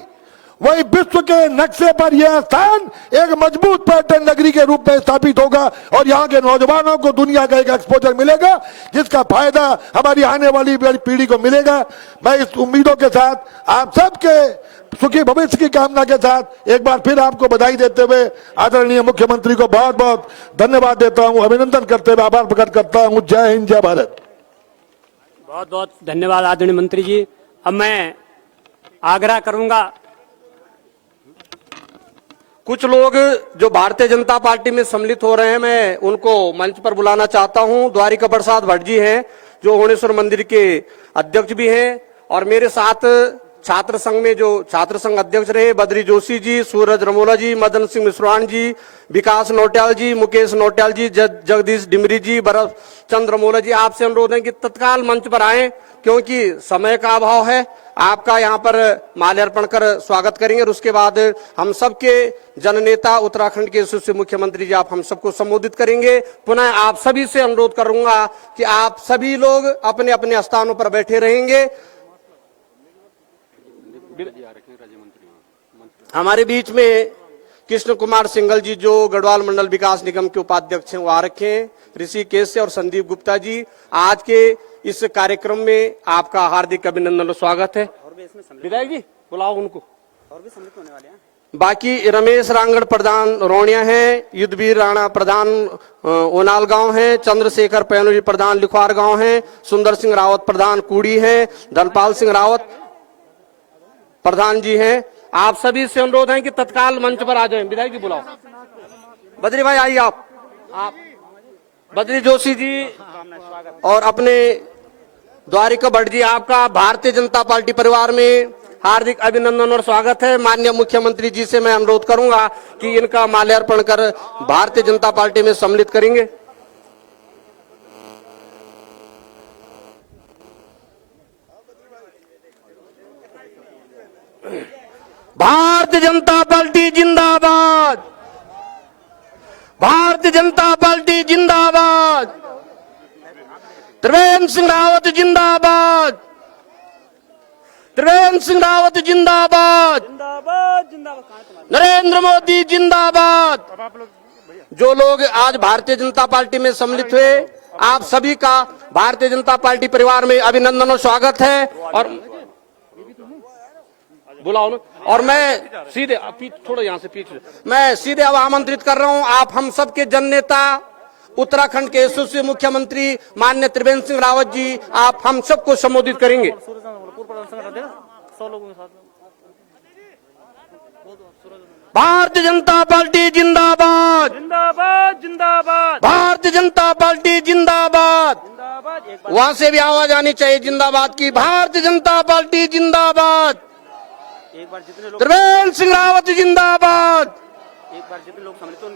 वही विश्व के नक्शे पर यह स्थान एक मजबूत पर्यटन नगरी के रूप में स्थापित होगा और यहाँ के नौजवानों को दुनिया का एक एक्सपोजर मिलेगा, जिसका फायदा हमारी आने वाली पीढ़ी को मिलेगा। मैं इस उम्मीदों के साथ आप सबके सुखी भविष्य की कामना के साथ एक बार फिर आपको बधाई देते हुए आदरणीय मुख्यमंत्री को बहुत बहुत धन्यवाद देता हूँ, अभिनंदन करते हुए आभार प्रकट करता हूँ। जय हिंद, जय भारत। बहुत बहुत धन्यवाद आदरणीय मंत्री जी। अब मैं आग्रह करूंगा, कुछ लोग जो भारतीय जनता पार्टी में सम्मिलित हो रहे हैं, मैं उनको मंच पर बुलाना चाहता हूं। द्वारिका प्रसाद भट्ट जी हैं जो होनेश्वर मंदिर के अध्यक्ष भी हैं और मेरे साथ छात्र संघ में जो छात्र संघ अध्यक्ष रहे बद्री जोशी जी, सूरज रमोला जी, मदन सिंह मिश्रान जी, विकास नौटियाल जी, मुकेश नौटियाल जी, जगदीश डिमरी जी, भरत चंद्र रमोला जी, आपसे अनुरोध है कि तत्काल मंच पर आए क्योंकि समय का अभाव है। आपका यहाँ पर माल्यार्पण कर स्वागत करेंगे और उसके बाद हम सबके जननेता उत्तराखंड के यशस्वी मुख्यमंत्री जी आप हम सबको संबोधित करेंगे। पुनः आप सभी से अनुरोध करूंगा कि आप सभी लोग अपने अपने स्थानों पर बैठे रहेंगे। हमारे बीच में कृष्ण कुमार सिंघल जी जो गढ़वाल मंडल विकास निगम के उपाध्यक्ष हैं वो आ रखे हैं, ऋषिकेश से, और संदीप गुप्ता जी। आज के इस कार्यक्रम में आपका हार्दिक अभिनंदन और स्वागत है। विधायक जी बुलाओ उनको, और भी सम्मिलित होने वाले हैं। बाकी रमेश रांगड़ प्रधान रोनिया हैं, युद्धवीर राणा प्रधान ओनाल गांव हैं, चंद्रशेखर पैनोजी प्रधान लिखवार गांव हैं, सुंदर सिंह रावत प्रधान कुड़ी हैं, धनपाल सिंह रावत प्रधान जी हैं। आप सभी से अनुरोध है कि तत्काल मंच पर आ जाएं। विधायक जी बुलाओ। बद्री भाई आइए, आप बद्री जोशी जी और अपने द्वारिका भट्ट जी, आपका भारतीय जनता पार्टी परिवार में हार्दिक अभिनंदन और स्वागत है। माननीय मुख्यमंत्री जी से मैं अनुरोध करूंगा कि इनका माल्यार्पण कर भारतीय जनता पार्टी में सम्मिलित करेंगे। भारतीय जनता पार्टी जिंदाबाद, भारतीय जनता पार्टी जिंदाबाद, त्रिवेंद्र सिंह रावत जिंदाबाद, त्रिवेंद्र सिंह रावत जिंदाबाद, नरेंद्र मोदी जिंदाबाद। जो लोग आज भारतीय जनता पार्टी में सम्मिलित हुए, आप सभी का भारतीय जनता पार्टी परिवार में अभिनंदन और स्वागत है। और बुलाओ ना। और मैं सीधे थोड़ा यहाँ से पीछे, मैं सीधे अब आमंत्रित कर रहा हूँ आप हम सबके जन नेता, उत्तराखंड के यशस्वी मुख्यमंत्री माननीय त्रिवेंद्र सिंह रावत जी, आप हम सबको संबोधित करेंगे। भारतीय जनता पार्टी जिंदाबाद, जिंदाबाद जिंदाबाद, भारतीय जनता पार्टी जिंदाबाद। वहां से भी आवाज आनी चाहिए जिंदाबाद की। भारतीय जनता पार्टी जिंदाबाद, त्रिवेंद्र सिंह रावत जिंदाबाद,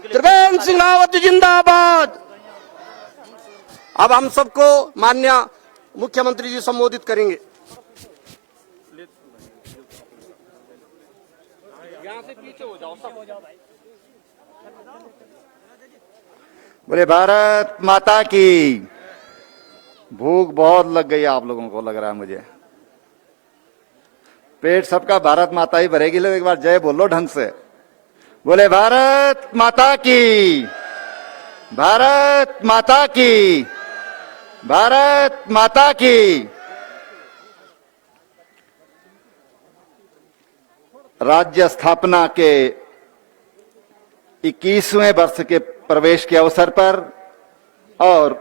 त्रिवेंद्र सिंह रावत जिंदाबाद। अब हम सबको माननीय मुख्यमंत्री जी संबोधित करेंगे। यहाँ से पीछे हो जाओ, सब हो जाओ भाई। बोले भारत माता की। भूख बहुत लग गई आप लोगों को, लग रहा है मुझे। पेट सबका भारत माता ही भरेगी। लोग एक बार जय बोलो ढंग से। बोले भारत माता की, भारत माता की, भारत माता की। राज्य स्थापना के 21वें वर्ष के प्रवेश के अवसर पर और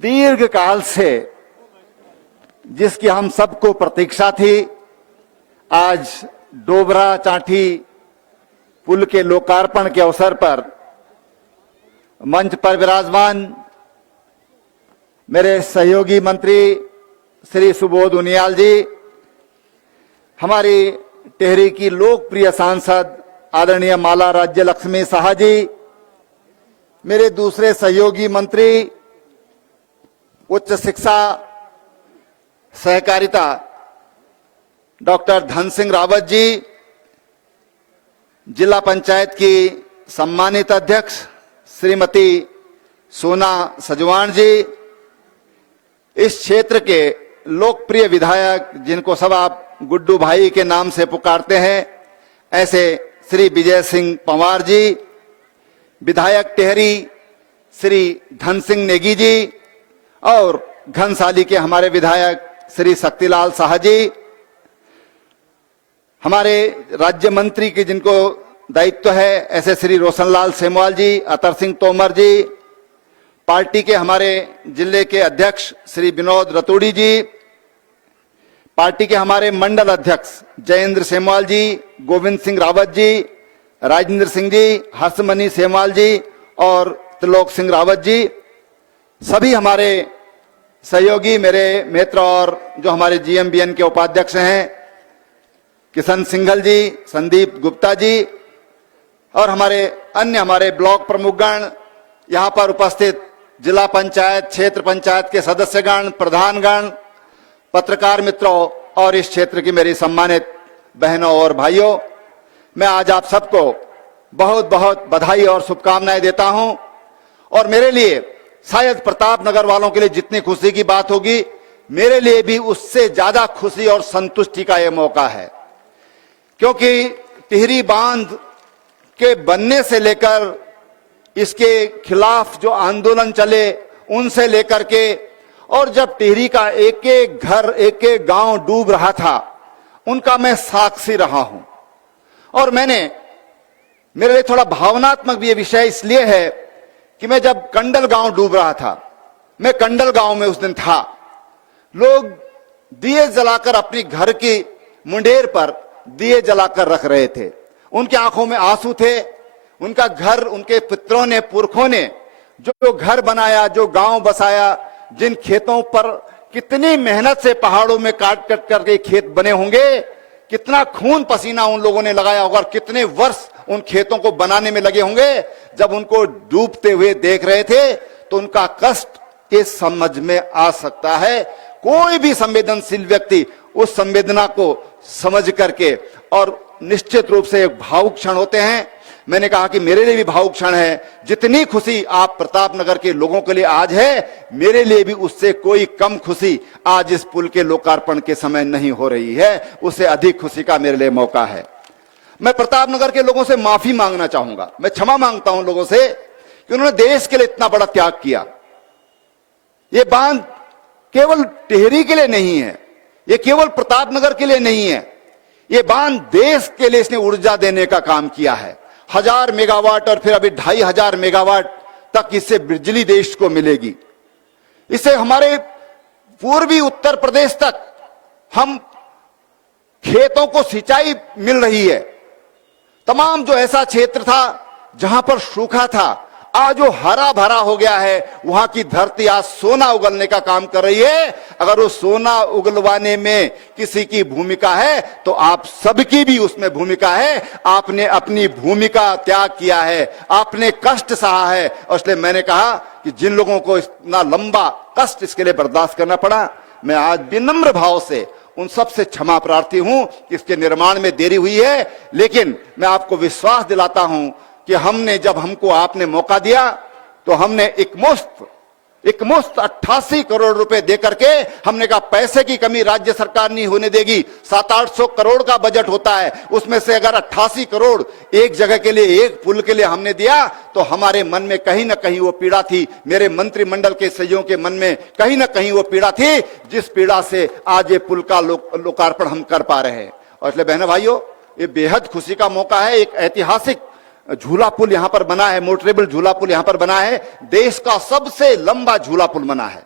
दीर्घ काल से जिसकी हम सबको प्रतीक्षा थी, आज डोबरा चांठी पुल के लोकार्पण के अवसर पर मंच पर विराजमान मेरे सहयोगी मंत्री श्री सुबोध उनियाल जी, हमारी टिहरी की लोकप्रिय सांसद आदरणीय माला राज्य लक्ष्मी शाह जी, मेरे दूसरे सहयोगी मंत्री उच्च शिक्षा सहकारिता डॉक्टर धन सिंह रावत जी, जिला पंचायत की सम्मानित अध्यक्ष श्रीमती सोना सजवाण जी, इस क्षेत्र के लोकप्रिय विधायक जिनको सब आप गुड्डू भाई के नाम से पुकारते हैं, ऐसे श्री विजय सिंह पंवार जी, विधायक टिहरी श्री धन सिंह नेगी जी, और घनसाली के हमारे विधायक श्री शक्तिलाल शाह जी, हमारे राज्य मंत्री के जिनको दायित्व है ऐसे श्री रोशनलाल सेमवाल जी, अतर सिंह तोमर जी, पार्टी के हमारे जिले के अध्यक्ष श्री विनोद रतूड़ी जी, पार्टी के हमारे मंडल अध्यक्ष जयेंद्र सेमवाल जी, गोविंद सिंह रावत जी, राजेंद्र सिंह जी, हर्षमणि सेमवाल जी और त्रिलोक सिंह रावत जी, सभी हमारे सहयोगी मेरे मित्र और जो हमारे जीएमबीएन के उपाध्यक्ष हैं किशन सिंघल जी, संदीप गुप्ता जी, और हमारे ब्लॉक प्रमुखगण, यहाँ पर उपस्थित जिला पंचायत क्षेत्र पंचायत के सदस्यगण, प्रधानगण, पत्रकार मित्रों और इस क्षेत्र की मेरी सम्मानित बहनों और भाइयों, मैं आज आप सबको बहुत बहुत बधाई और शुभकामनाएं देता हूं। और मेरे लिए शायद प्रताप नगर वालों के लिए जितनी खुशी की बात होगी, मेरे लिए भी उससे ज्यादा खुशी और संतुष्टि का यह मौका है, क्योंकि टिहरी बांध के बनने से लेकर इसके खिलाफ जो आंदोलन चले उनसे लेकर के, और जब टिहरी का एक एक घर एक एक गांव डूब रहा था उनका मैं साक्षी रहा हूं। और मेरे लिए थोड़ा भावनात्मक भी ये विषय इसलिए है कि मैं जब कंडल गांव डूब रहा था, मैं कंडल गांव में उस दिन था, लोग दिए जलाकर अपनी घर की मुंडेर पर दिए जलाकर रख रहे थे, उनकी आंखों में आंसू थे। उनका घर, उनके पितरों ने, पुरखों ने जो घर बनाया, जो गांव बसाया, जिन खेतों पर कितनी मेहनत से पहाड़ों में काट कट करके खेत बने होंगे, कितना खून पसीना उन लोगों ने लगाया होगा और कितने वर्ष उन खेतों को बनाने में लगे होंगे, जब उनको डूबते हुए देख रहे थे तो उनका कष्ट इस समझ में आ सकता है। कोई भी संवेदनशील व्यक्ति उस संवेदना को समझ करके और निश्चित रूप से एक भावुक क्षण होते हैं। मैंने कहा कि मेरे लिए भी भावुक क्षण है। जितनी खुशी आप प्रतापनगर के लोगों के लिए आज है, मेरे लिए भी उससे कोई कम खुशी आज इस पुल के लोकार्पण के समय नहीं हो रही है। उससे अधिक खुशी का मेरे लिए मौका है। मैं प्रतापनगर के लोगों से माफी मांगना चाहूंगा। मैं क्षमा मांगता हूं लोगों से कि उन्होंने देश के लिए इतना बड़ा त्याग किया। ये बांध केवल टिहरी के लिए नहीं है, ये केवल प्रतापनगर के लिए नहीं है, ये बांध देश के लिए इसने ऊर्जा देने का काम किया है। 1000 मेगावाट और फिर अभी 2500 मेगावाट तक इससे बिजली देश को मिलेगी। इससे हमारे पूर्वी उत्तर प्रदेश तक हम खेतों को सिंचाई मिल रही है। तमाम जो ऐसा क्षेत्र था जहां पर सूखा था, आज वो हरा भरा हो गया है। वहां की धरती आज सोना उगलने का काम कर रही है। अगर वो सोना उगलवाने में किसी की भूमिका है तो आप सबकी भी उसमें भूमिका है। आपने अपनी भूमिका त्याग किया है, आपने कष्ट सहा है। और इसलिए मैंने कहा कि जिन लोगों को इतना लंबा कष्ट इसके लिए बर्दाश्त करना पड़ा, मैं आज विनम्र भाव से उन सबसे क्षमा प्रार्थी हूं कि इसके निर्माण में देरी हुई है। लेकिन मैं आपको विश्वास दिलाता हूं कि हमने, जब हमको आपने मौका दिया तो हमने एक मुश्त 88 करोड़ रुपए देकर के हमने कहा पैसे की कमी राज्य सरकार नहीं होने देगी। 700-800 करोड़ का बजट होता है, उसमें से अगर 88 करोड़ एक जगह के लिए, एक पुल के लिए हमने दिया तो हमारे मन में कहीं ना कहीं वो पीड़ा थी, मेरे मंत्रिमंडल के सहयोगियों के मन में कहीं ना कहीं वो पीड़ा थी, जिस पीड़ा से आज ये पुल का लोकार्पण हम कर पा रहे हैं। और इसलिए बहनों भाइयों, ये बेहद खुशी का मौका है। एक ऐतिहासिक झूला पुल यहां पर बना है, मोटरेबल झूला पुल यहां पर बना है। देश का सबसे लंबा झूला पुल बना है।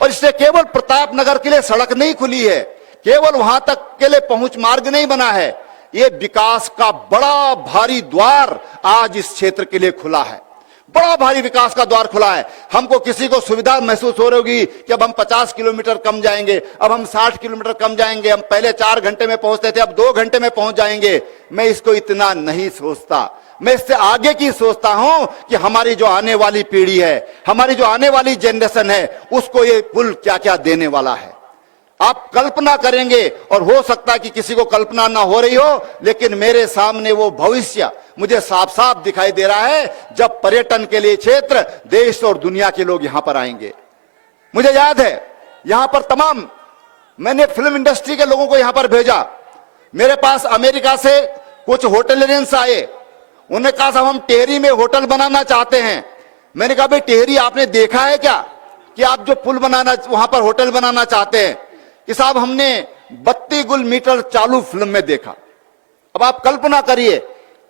और इससे केवल प्रतापनगर के लिए सड़क नहीं खुली है, केवल वहां तक के लिए पहुंच मार्ग नहीं बना है, ये विकास का बड़ा भारी द्वार आज इस क्षेत्र के लिए खुला है। बड़ा भारी विकास का द्वार खुला है। हमको किसी को सुविधा महसूस हो रही होगी कि अब हम 50 किलोमीटर कम जाएंगे, अब हम 60 किलोमीटर कम जाएंगे, हम पहले 4 घंटे में पहुंचते थे, अब 2 घंटे में पहुंच जाएंगे। मैं इसको इतना नहीं सोचता, मैं इससे आगे की सोचता हूं कि हमारी जो आने वाली पीढ़ी है, हमारी जो आने वाली जनरेशन है, उसको ये पुल क्या क्या देने वाला है। आप कल्पना करेंगे, और हो सकता है कि किसी को कल्पना ना हो रही हो, लेकिन मेरे सामने वो भविष्य मुझे साफ साफ दिखाई दे रहा है, जब पर्यटन के लिए क्षेत्र, देश और दुनिया के लोग यहां पर आएंगे। मुझे याद है यहां पर तमाम, मैंने फिल्म इंडस्ट्री के लोगों को यहां पर भेजा। मेरे पास अमेरिका से कुछ होटलियंस आए, उन्होंने कहा साहब हम टिहरी में होटल बनाना चाहते हैं। मैंने कहा भाई टिहरी आपने देखा है क्या कि आप जो पुल बनाना, वहां पर होटल बनाना चाहते हैं? कि साहब हमने 32 गुल मीटर चालू फिल्म में देखा। अब आप कल्पना करिए,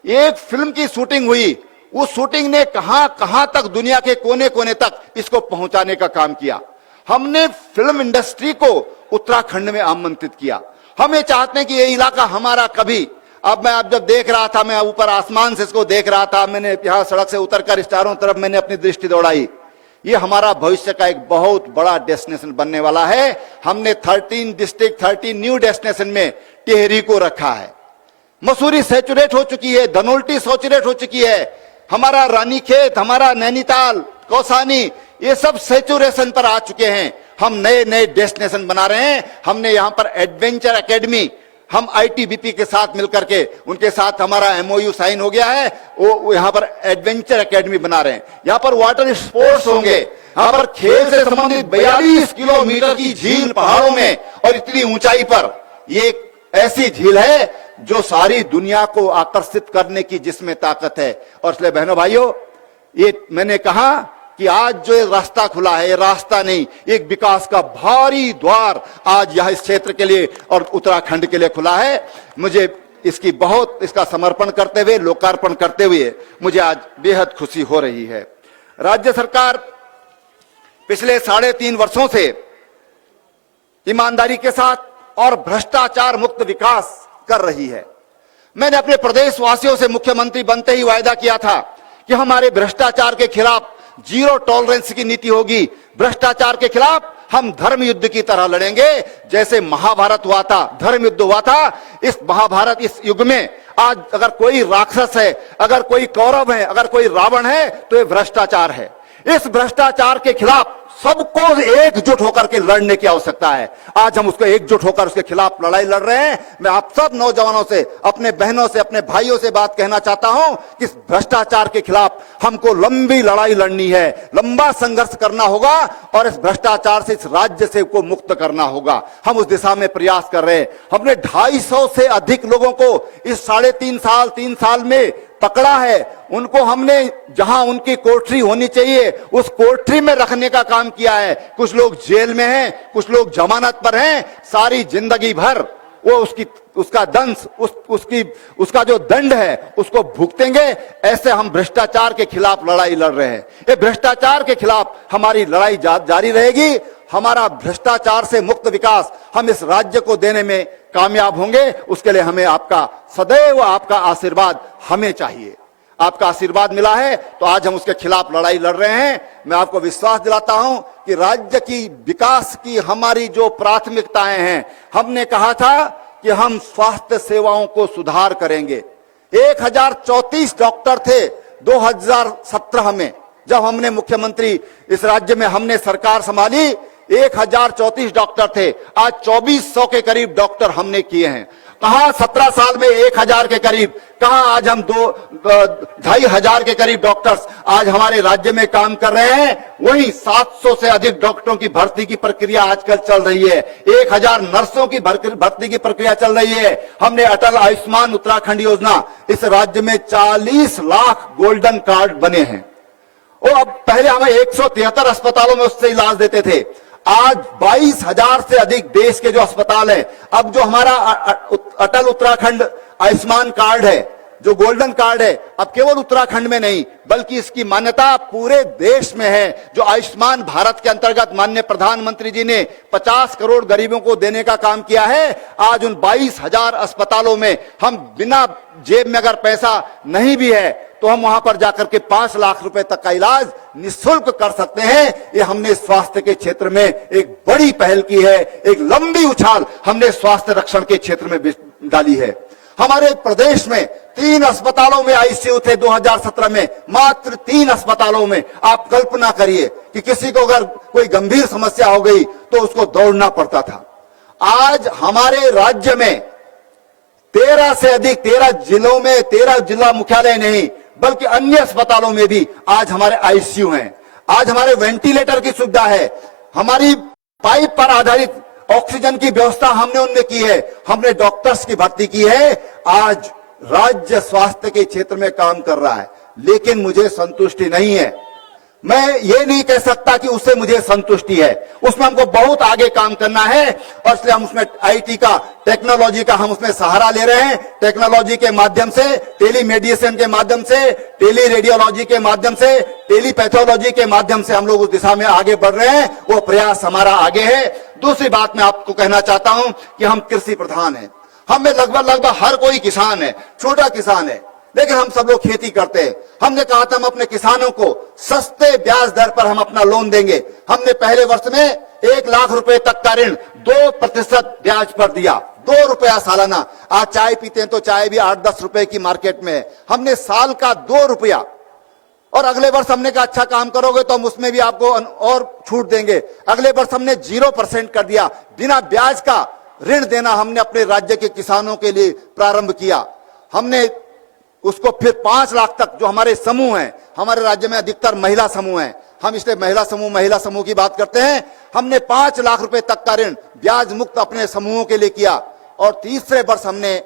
एक फिल्म की शूटिंग हुई, उस शूटिंग ने कहां कहां तक, दुनिया के कोने कोने तक इसको पहुंचाने का काम किया। हमने फिल्म इंडस्ट्री को उत्तराखंड में आमंत्रित किया। हम ये चाहते हैं कि ये इलाका हमारा कभी, अब मैं जब देख रहा था, मैं ऊपर आसमान से इसको देख रहा था, मैंने यहां सड़क से उतरकर चारों तरफ मैंने अपनी दृष्टि दौड़ाई। ये हमारा भविष्य का एक बहुत बड़ा डेस्टिनेशन बनने वाला है। हमने 13 डिस्ट्रिक्ट, 13 न्यू डेस्टिनेशन में टिहरी को रखा है। मसूरी सैचुरेट हो चुकी है, धनोल्टी सैचुरेट हो चुकी है, हमारा रानीखेत, हमारा नैनीताल, कौसानी, ये सब सैचुरेशन पर आ चुके हैं। हम नए नए डेस्टिनेशन बना रहे हैं। हमने यहाँ पर एडवेंचर एकेडमी, हम आईटीबीपी के साथ मिलकर के, उनके साथ हमारा एमओयू साइन हो गया है। वो यहाँ पर एडवेंचर एकेडमी बना रहे हैं। यहाँ पर वाटर स्पोर्ट्स होंगे, यहाँ पर खेल से संबंधित 42 किलोमीटर की झील पहाड़ों में और इतनी ऊंचाई पर, ये एक ऐसी झील है जो सारी दुनिया को आकर्षित करने की जिसमें ताकत है। और इसलिए बहनों भाइयों, ये मैंने कहा कि आज जो ये रास्ता खुला है, ये रास्ता नहीं, एक विकास का भारी द्वार आज यह इस क्षेत्र के लिए और उत्तराखंड के लिए खुला है। मुझे इसकी बहुत, इसका समर्पण करते हुए, लोकार्पण करते हुए मुझे आज बेहद खुशी हो रही है। राज्य सरकार पिछले 3.5 वर्षों से ईमानदारी के साथ और भ्रष्टाचार मुक्त विकास कर रही है। मैंने अपने प्रदेशवासियों से मुख्यमंत्री बनते ही वायदा किया था कि हमारे भ्रष्टाचार के खिलाफ 0 टॉलरेंस की नीति होगी। भ्रष्टाचार के खिलाफ हम धर्म युद्ध की तरह लड़ेंगे। जैसे महाभारत हुआ था, धर्म युद्ध हुआ था, इस महाभारत, इस युग में आज अगर कोई राक्षस है, अगर कोई कौरव है, अगर कोई रावण है, तो ये भ्रष्टाचार है। इस भ्रष्टाचार के खिलाफ सबको एकजुट होकर के लड़ने की आवश्यकता है। आज हम उसको एकजुट होकर उसके खिलाफ लड़ाई लड़ रहे हैं। मैं आप सब नौजवानों से, अपने बहनों से, अपने भाइयों से बात कहना चाहता हूं कि इस भ्रष्टाचार के खिलाफ हमको लंबी लड़ाई लड़नी है, लंबा संघर्ष करना होगा और इस भ्रष्टाचार से, इस राज्य से को मुक्त करना होगा। हम उस दिशा में प्रयास कर रहे हैं। हमने 250 से अधिक लोगों को इस 3 साल में पकड़ा है। उनको हमने जहां उनकी कोठरी होनी चाहिए उस कोठरी में रखने का काम किया है। कुछ लोग जेल में हैं, कुछ लोग जमानत पर हैं। सारी जिंदगी भर वो उसका दंश, उसका जो दंड है उसको भुगतेंगे। ऐसे हम भ्रष्टाचार के खिलाफ लड़ाई लड़ रहे हैं। ये भ्रष्टाचार के खिलाफ हमारी लड़ाई जारी रहेगी। हमारा भ्रष्टाचार से मुक्त विकास हम इस राज्य को देने में कामयाब होंगे। उसके लिए हमें आपका सदैव आपका आशीर्वाद हमें चाहिए। आपका आशीर्वाद मिला है तो आज हम उसके खिलाफ लड़ाई लड़ रहे हैं। मैं आपको विश्वास दिलाता हूं कि राज्य की विकास की हमारी जो प्राथमिकताएं हैं, हमने कहा था कि हम स्वास्थ्य सेवाओं को सुधार करेंगे। 1034 डॉक्टर थे 2017 में, जब हमने मुख्यमंत्री इस राज्य में हमने सरकार संभाली। 1034 डॉक्टर थे, आज 2400 के करीब डॉक्टर हमने किए हैं। कहां 17 साल में 1000 के करीब, कहां आज हम 2500 के करीब डॉक्टर्स आज हमारे राज्य में काम कर रहे हैं। वहीं 700 से अधिक डॉक्टरों की भर्ती की प्रक्रिया आजकल चल रही है। 1000 नर्सों की भर्ती की प्रक्रिया चल रही है। हमने अटल आयुष्मान उत्तराखंड योजना, इस राज्य में 40 लाख गोल्डन कार्ड बने हैं। और अब पहले हमें 173 अस्पतालों में उससे इलाज देते थे, आज 22,000 से अधिक देश के जो अस्पताल हैं। अब जो हमारा अटल उत्तराखंड आयुष्मान कार्ड है, जो गोल्डन कार्ड है, अब केवल उत्तराखंड में नहीं बल्कि इसकी मान्यता पूरे देश में है। जो आयुष्मान भारत के अंतर्गत माननीय प्रधानमंत्री जी ने 50 करोड़ गरीबों को देने का काम किया है। आज उन 22,000 अस्पतालों में हम बिना जेब में अगर पैसा नहीं भी है तो हम वहां पर जाकर के 5 लाख रुपए तक का इलाज निःशुल्क कर सकते हैं। ये हमने स्वास्थ्य के क्षेत्र में एक बड़ी पहल की है। एक लंबी उछाल हमने स्वास्थ्य रक्षण के क्षेत्र में डाली है। हमारे प्रदेश में 3 अस्पतालों में आईसीयू थे 2017 में, मात्र 3 अस्पतालों में। आप कल्पना करिए कि किसी को अगर कोई गंभीर समस्या हो गई तो उसको दौड़ना पड़ता था। आज हमारे राज्य में 13 से अधिक 13 जिलों में 13 जिला मुख्यालय नहीं बल्कि अन्य अस्पतालों में भी आज हमारे आईसीयू हैं। आज हमारे वेंटिलेटर की सुविधा है। हमारी पाइप पर आधारित ऑक्सीजन की व्यवस्था हमने उनमें की है। हमने डॉक्टर्स की भर्ती की है। आज राज्य स्वास्थ्य के क्षेत्र में काम कर रहा है, लेकिन मुझे संतुष्टि नहीं है। मैं ये नहीं कह सकता कि उससे मुझे संतुष्टि है। उसमें हमको बहुत आगे काम करना है और इसलिए हम उसमें आईटी का, टेक्नोलॉजी का हम उसमें सहारा ले रहे हैं। टेक्नोलॉजी के माध्यम से, टेलीमेडिसिन के माध्यम से, टेली रेडियोलॉजी के माध्यम से, टेलीपैथोलॉजी के माध्यम से हम लोग उस दिशा में आगे बढ़ रहे हैं। वो प्रयास हमारा आगे है। दूसरी बात मैं आपको कहना चाहता हूं कि हम कृषि प्रधान हैं। हमें लगभग हर कोई किसान है, छोटा किसान है, लेकिन हम सब लोग खेती करते हैं। हमने कहा था हम अपने किसानों को सस्ते ब्याज दर पर हम अपना लोन देंगे। हमने पहले वर्ष में 1 लाख रुपए तक का ऋण 2% ब्याज पर दिया, 2 रुपया सालाना। आज चाय पीते हैं तो चाय भी 8-10 रुपए की मार्केट में है। हमने साल का 2 रुपया, और अगले वर्ष हमने कहा अच्छा काम करोगे तो हम उसमें भी आपको और छूट देंगे। अगले वर्ष हमने 0% कर दिया। बिना ब्याज का ऋण देना हमने अपने राज्य के किसानों के लिए प्रारंभ किया। हमने उसको फिर 5 लाख तक, जो हमारे समूह हैं, हमारे राज्य में अधिकतर महिला समूह हैं, हम इसलिए महिला समूह की बात करते हैं। हमने 5 लाख रुपए तक का ऋण ब्याज मुक्त अपने समूहों के लिए किया। और तीसरे वर्ष हमने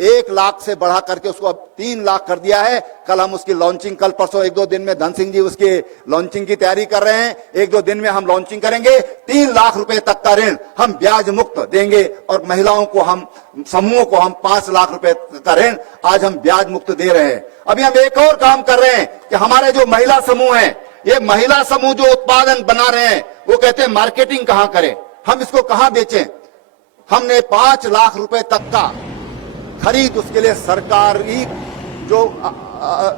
1 लाख से बढ़ा करके उसको अब 3 लाख कर दिया है। कल हम उसकी लॉन्चिंग, कल परसों 1-2 दिन में धन सिंह जी उसकी लॉन्चिंग की तैयारी कर रहे हैं। 1-2 दिन में हम लॉन्चिंग करेंगे। 3 लाख रुपए तक का ऋण हम ब्याज मुक्त देंगे और महिलाओं को, हम समूहों को हम 5 लाख रुपए का ऋण आज हम ब्याज मुक्त दे रहे हैं। अभी हम एक और काम कर रहे हैं कि हमारे जो महिला समूह हैं, ये महिला समूह जो उत्पादन बना रहे हैं, वो कहते हैं मार्केटिंग कहां करें, हम इसको कहां बेचें। हमने 5 लाख रुपए तक का खरीद, उसके लिए सरकारी जो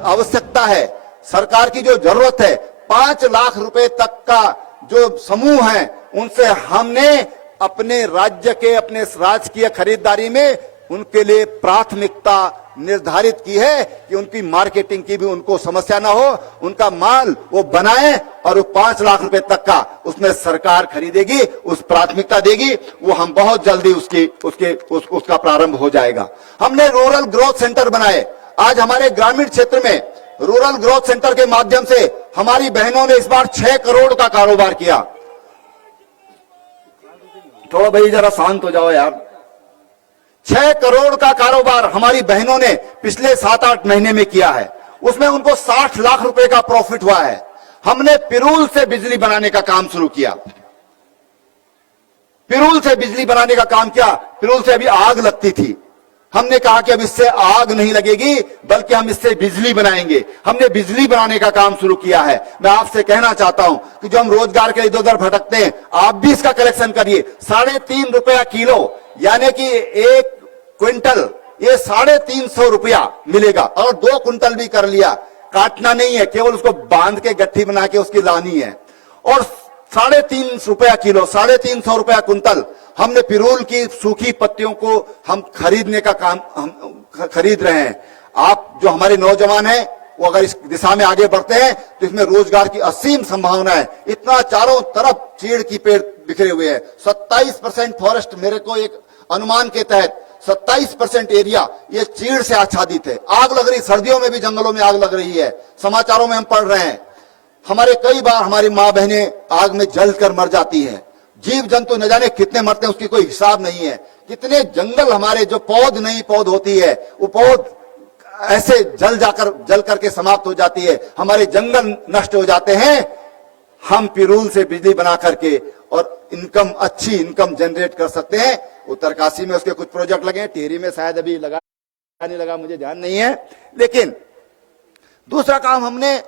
आवश्यकता है, सरकार की जो जरूरत है, 5 लाख रुपए तक का जो समूह है, उनसे हमने अपने राज्य के, अपने राजकीय खरीदारी में उनके लिए प्राथमिकता निर्धारित की है कि उनकी मार्केटिंग की भी उनको समस्या ना हो, उनका माल वो बनाए और वो 5 लाख रुपए तक का उसमें सरकार खरीदेगी, उस प्राथमिकता देगी, वो हम बहुत जल्दी उसका प्रारंभ हो जाएगा। हमने रूरल ग्रोथ सेंटर बनाए। आज हमारे ग्रामीण क्षेत्र में रूरल ग्रोथ सेंटर के माध्यम से हमारी बहनों ने इस बार 6 करोड़ का कारोबार किया। थोड़ा भाई जरा शांत हो जाओ यार। 6 करोड़ का कारोबार हमारी बहनों ने पिछले 7-8 महीने में किया है। उसमें उनको 60 लाख रुपए का प्रॉफिट हुआ है। हमने पिरूल से बिजली बनाने का काम शुरू किया। पिरूल से बिजली बनाने का काम किया। पिरूल से अभी आग लगती थी। हमने कहा कि अब इससे आग नहीं लगेगी, बल्कि हम इससे बिजली बनाएंगे। हमने बिजली बनाने का काम शुरू किया है। मैं आपसे कहना चाहता हूं कि जो हम रोजगार के इधर उधर भटकते हैं, आप भी इसका कलेक्शन करिए। 3.5 रुपया किलो, यानी कि 1 क्विंटल, ये 350 रुपया मिलेगा। और 2 क्विंटल भी कर लिया, काटना नहीं है, केवल उसको बांध के गट्ठी बना के उसकी लानी है। और 350 रुपया किलो, 350 रुपया कुंतल हमने पिरूल की सूखी पत्तियों को हम खरीदने का काम हम खरीद रहे हैं। आप जो हमारे नौजवान हैं, वो अगर इस दिशा में आगे बढ़ते हैं तो इसमें रोजगार की असीम संभावना है। इतना चारों तरफ चीड़ की पेड़ बिखरे हुए हैं। 27% फॉरेस्ट, मेरे को एक अनुमान के तहत 27% एरिया ये चीड़ से आच्छादित है। आग लग रही, सर्दियों में भी जंगलों में आग लग रही है। समाचारों में हम पढ़ रहे हैं। हमारे कई बार हमारी माँ बहनें आग में जलकर मर जाती है। जीव जंतु न जाने कितने मरते हैं, उसकी कोई हिसाब नहीं है। कितने जंगल हमारे, जो पौध नई पौध होती है, वो पौध ऐसे जल करके समाप्त हो जाती है। हमारे जंगल नष्ट हो जाते हैं। हम पिरूल से बिजली बना करके और इनकम, अच्छी इनकम जनरेट कर सकते हैं। उत्तरकाशी में उसके कुछ प्रोजेक्ट लगे हैं, टिहरी में शायद अभी लगा नहीं लगा, मुझे ध्यान नहीं है। लेकिन दूसरा काम हमने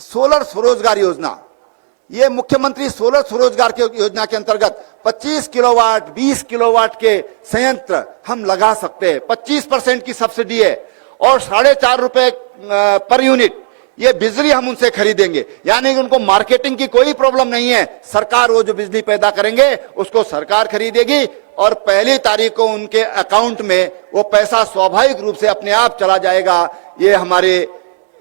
सोलर स्वरोजगार योजना, ये मुख्यमंत्री सोलर स्वरोजगार की योजना के अंतर्गत 25 किलोवाट 20 किलोवाट के संयंत्र हम लगा सकते हैं। 25% की सब्सिडी है और 4.5 रुपए पर यूनिट ये बिजली हम उनसे खरीदेंगे। यानी कि उनको मार्केटिंग की कोई प्रॉब्लम नहीं है। सरकार वो जो बिजली पैदा करेंगे उसको सरकार खरीदेगी और 1 तारीख को उनके अकाउंट में वो पैसा स्वाभाविक रूप से अपने आप चला जाएगा। ये हमारे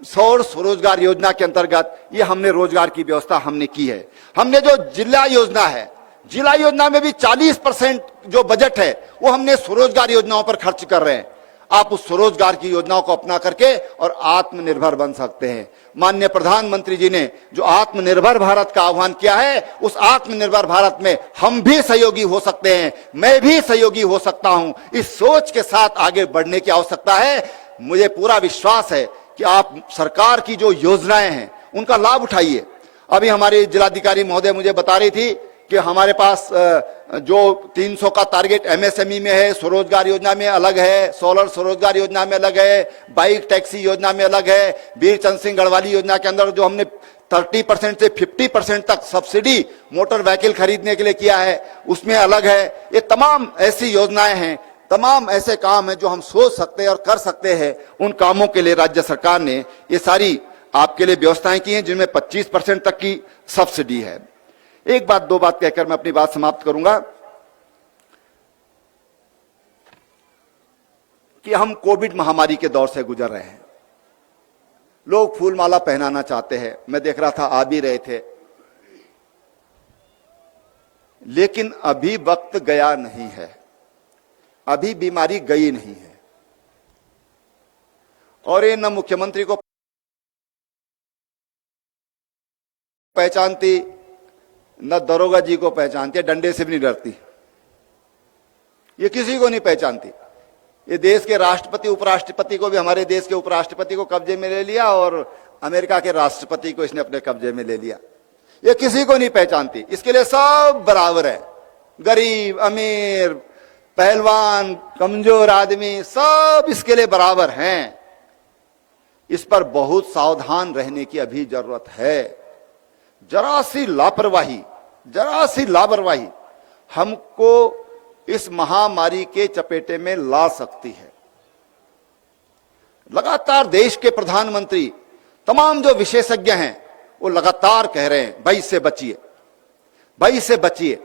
सौर स्वरोजगार योजना के अंतर्गत ये हमने रोजगार की व्यवस्था हमने की है। हमने जो जिला योजना है, जिला योजना में भी 40% जो बजट है वो हमने स्वरोजगार योजनाओं पर खर्च कर रहे हैं। आप उस स्वरोजगार की योजनाओं को अपना करके और आत्मनिर्भर बन सकते हैं। माननीय प्रधानमंत्री जी ने जो आत्मनिर्भर भारत का आह्वान किया है, उस आत्मनिर्भर भारत में हम भी सहयोगी हो सकते हैं, मैं भी सहयोगी हो सकता हूं। इस सोच के साथ आगे बढ़ने की आवश्यकता है। मुझे पूरा विश्वास है कि आप सरकार की जो योजनाएं हैं उनका लाभ उठाइए। अभी हमारी जिलाधिकारी महोदय मुझे बता रही थी कि हमारे पास जो 300 का टारगेट एमएसएमई में है, स्वरोजगार योजना में अलग है, सोलर स्वरोजगार योजना में अलग है, बाइक टैक्सी योजना में अलग है, वीर चंद सिंह गढ़वाली योजना के अंदर जो हमने 30% से 50% तक सब्सिडी मोटर व्हीकल खरीदने के लिए किया है, उसमें अलग है। ये तमाम ऐसी योजनाएं हैं, तमाम ऐसे काम हैं जो हम सोच सकते हैं और कर सकते हैं। उन कामों के लिए राज्य सरकार ने ये सारी आपके लिए व्यवस्थाएं की हैं, जिनमें 25% तक की सब्सिडी है। एक बात, 2 बात कहकर मैं अपनी बात समाप्त करूंगा कि हम कोविड महामारी के दौर से गुजर रहे हैं। लोग फूल माला पहनाना चाहते हैं, मैं देख रहा था आ भी रहे थे, लेकिन अभी वक्त गया नहीं है, अभी बीमारी गई नहीं है। और ये न मुख्यमंत्री को पहचानती, न दरोगा जी को पहचानती है, डंडे से भी नहीं डरती, ये किसी को नहीं पहचानती। ये देश के राष्ट्रपति उपराष्ट्रपति को भी, हमारे देश के उपराष्ट्रपति को कब्जे में ले लिया और अमेरिका के राष्ट्रपति को इसने अपने कब्जे में ले लिया। ये किसी को नहीं पहचानती। इसके लिए सब बराबर है, गरीब अमीर, पहलवान कमजोर आदमी, सब इसके लिए बराबर हैं। इस पर बहुत सावधान रहने की अभी जरूरत है। जरा सी लापरवाही हमको इस महामारी के चपेटे में ला सकती है। लगातार देश के प्रधानमंत्री, तमाम जो विशेषज्ञ हैं, वो लगातार कह रहे हैं भाई इससे बचिए, भाई इससे बचिए।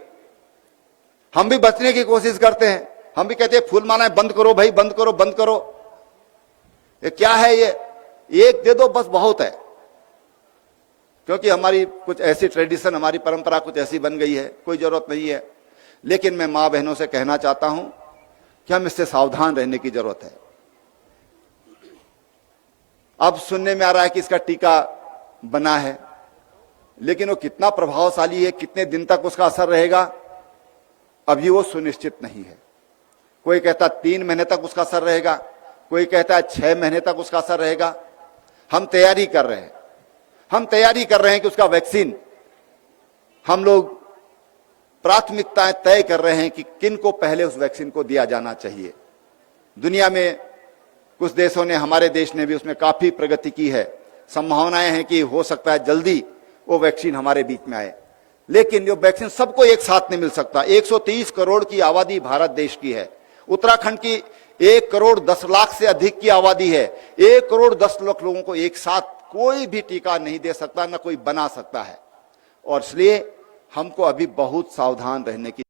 हम भी बचने की कोशिश करते हैं, हम भी कहते हैं फूल मालाएं बंद करो भाई, बंद करो बंद करो। ये क्या है? ये एक दे दो बस बहुत है, क्योंकि हमारी कुछ ऐसी ट्रेडिशन, हमारी परंपरा कुछ ऐसी बन गई है, कोई जरूरत नहीं है। लेकिन मैं मां बहनों से कहना चाहता हूं कि हम इससे सावधान रहने की जरूरत है। अब सुनने में आ रहा है कि इसका टीका बना है, लेकिन वो कितना प्रभावशाली है, कितने दिन तक उसका असर रहेगा, अभी वो सुनिश्चित नहीं है। कोई कहता 3 महीने तक उसका असर रहेगा, कोई कहता है 6 महीने तक उसका असर रहेगा। हम तैयारी कर रहे हैं, हम तैयारी कर रहे हैं कि उसका वैक्सीन, हम लोग प्राथमिकताएं तय कर रहे हैं कि किन को पहले उस वैक्सीन को दिया जाना चाहिए। दुनिया में कुछ देशों ने, हमारे देश ने भी उसमें काफी प्रगति की है। संभावनाएं हैं कि हो सकता है जल्दी वो वैक्सीन हमारे बीच में आए, लेकिन जो वैक्सीन सबको एक साथ नहीं मिल सकता। 130 करोड़ की आबादी भारत देश की है, उत्तराखंड की 1 करोड़ 10 लाख से अधिक की आबादी है। 1 करोड़ 10 लाख लोगों को एक साथ कोई भी टीका नहीं दे सकता, न कोई बना सकता है, और इसलिए हमको अभी बहुत सावधान रहने की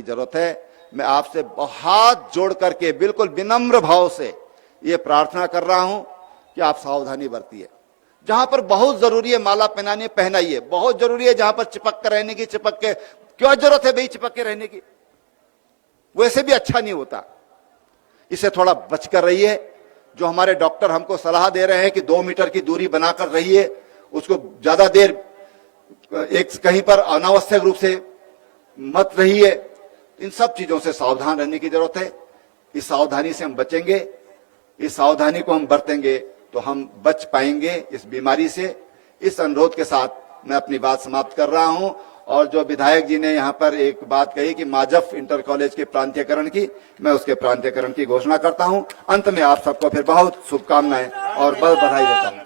जरूरत है। मैं आपसे हाथ जोड़ करके बिल्कुल विनम्र भाव से ये प्रार्थना कर रहा हूं कि आप सावधानी बरतिए। जहां पर बहुत जरूरी है माला पहनानी पहनाइए, बहुत जरूरी है जहां पर चिपक कर रहने की चिपक के, क्यों जरूरत है भाई चिपक के रहने की, वैसे भी अच्छा नहीं होता। इससे थोड़ा बचकर रहिए। जो हमारे डॉक्टर हमको सलाह दे रहे हैं कि 2 मीटर की दूरी बनाकर रहिए, उसको ज्यादा देर एक कहीं पर अनावश्यक रूप से मत रहिए। इन सब चीजों से सावधान रहने की जरूरत है। इस सावधानी से हम बचेंगे, इस सावधानी को हम बरतेंगे तो हम बच पाएंगे इस बीमारी से। इस अनुरोध के साथ मैं अपनी बात समाप्त कर रहा हूं। और जो विधायक जी ने यहाँ पर एक बात कही कि माजफ इंटर कॉलेज के प्रांतीयकरण की, मैं उसके प्रांतीयकरण की घोषणा करता हूं। अंत में आप सबको फिर बहुत शुभकामनाएं और बधाई देता हूं।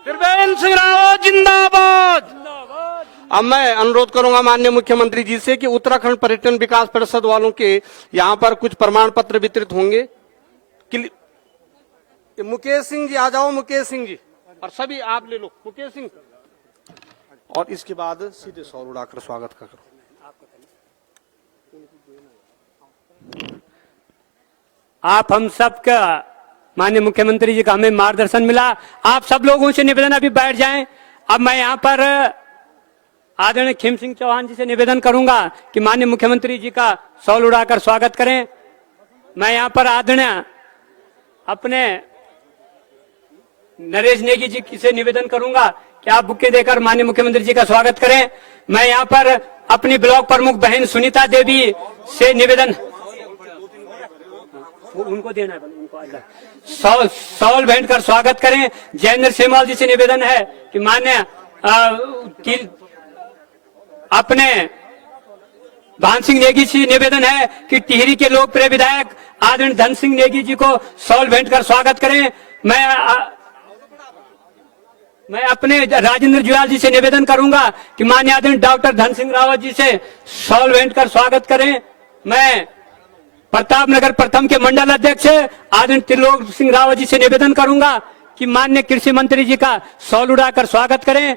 त्रिवेंद्र सिंह रावत जिंदाबाद। अब मैं अनुरोध करूंगा माननीय मुख्यमंत्री जी से कि उत्तराखंड पर्यटन विकास परिषद वालों के यहाँ पर कुछ प्रमाण पत्र वितरित होंगे। मुकेश सिंह जी आ जाओ, मुकेश सिंह जी, और सभी आप ले लो, मुकेश सिंह। और इसके बाद सीधे सौर उड़ाकर स्वागत का करो। आप हम सब का माननीय मुख्यमंत्री जी का हमें मार्गदर्शन मिला। आप सब लोगों से निवेदन अभी बैठ जाएं। अब मैं यहाँ पर आदरणीय खीम सिंह चौहान जी से निवेदन करूंगा कि माननीय मुख्यमंत्री जी का शॉल उड़ाकर स्वागत करें। मैं यहाँ पर आदरणीय अपने नरेश नेगी जी से निवेदन करूंगा कि आप बुके देकर माननीय मुख्यमंत्री जी का स्वागत करें। मैं यहाँ पर अपनी ब्लॉक प्रमुख बहन सुनीता देवी से निवेदन, उनको देना है, उनको शॉल भेंट कर स्वागत करें। जयेंद्र सेमवाल जी से निवेदन है कि मान्य अपने भान सिंह नेगी से निवेदन है कि टिहरी के लोकप्रिय विधायक आदरणीय धन सिंह नेगी जी को शॉल भेंट कर स्वागत करें। मैं अपने राजेंद्र जुयाल जी से निवेदन करूंगा कि माननीय आदरणीय डॉक्टर धन सिंह रावत जी से शॉल भेंट कर स्वागत करें। मैं प्रतापनगर प्रथम के मंडल अध्यक्ष आदरणीय त्रिलोक सिंह रावत जी से निवेदन करूंगा कि माननीय कृषि मंत्री जी का शॉल उड़ाकर स्वागत करें।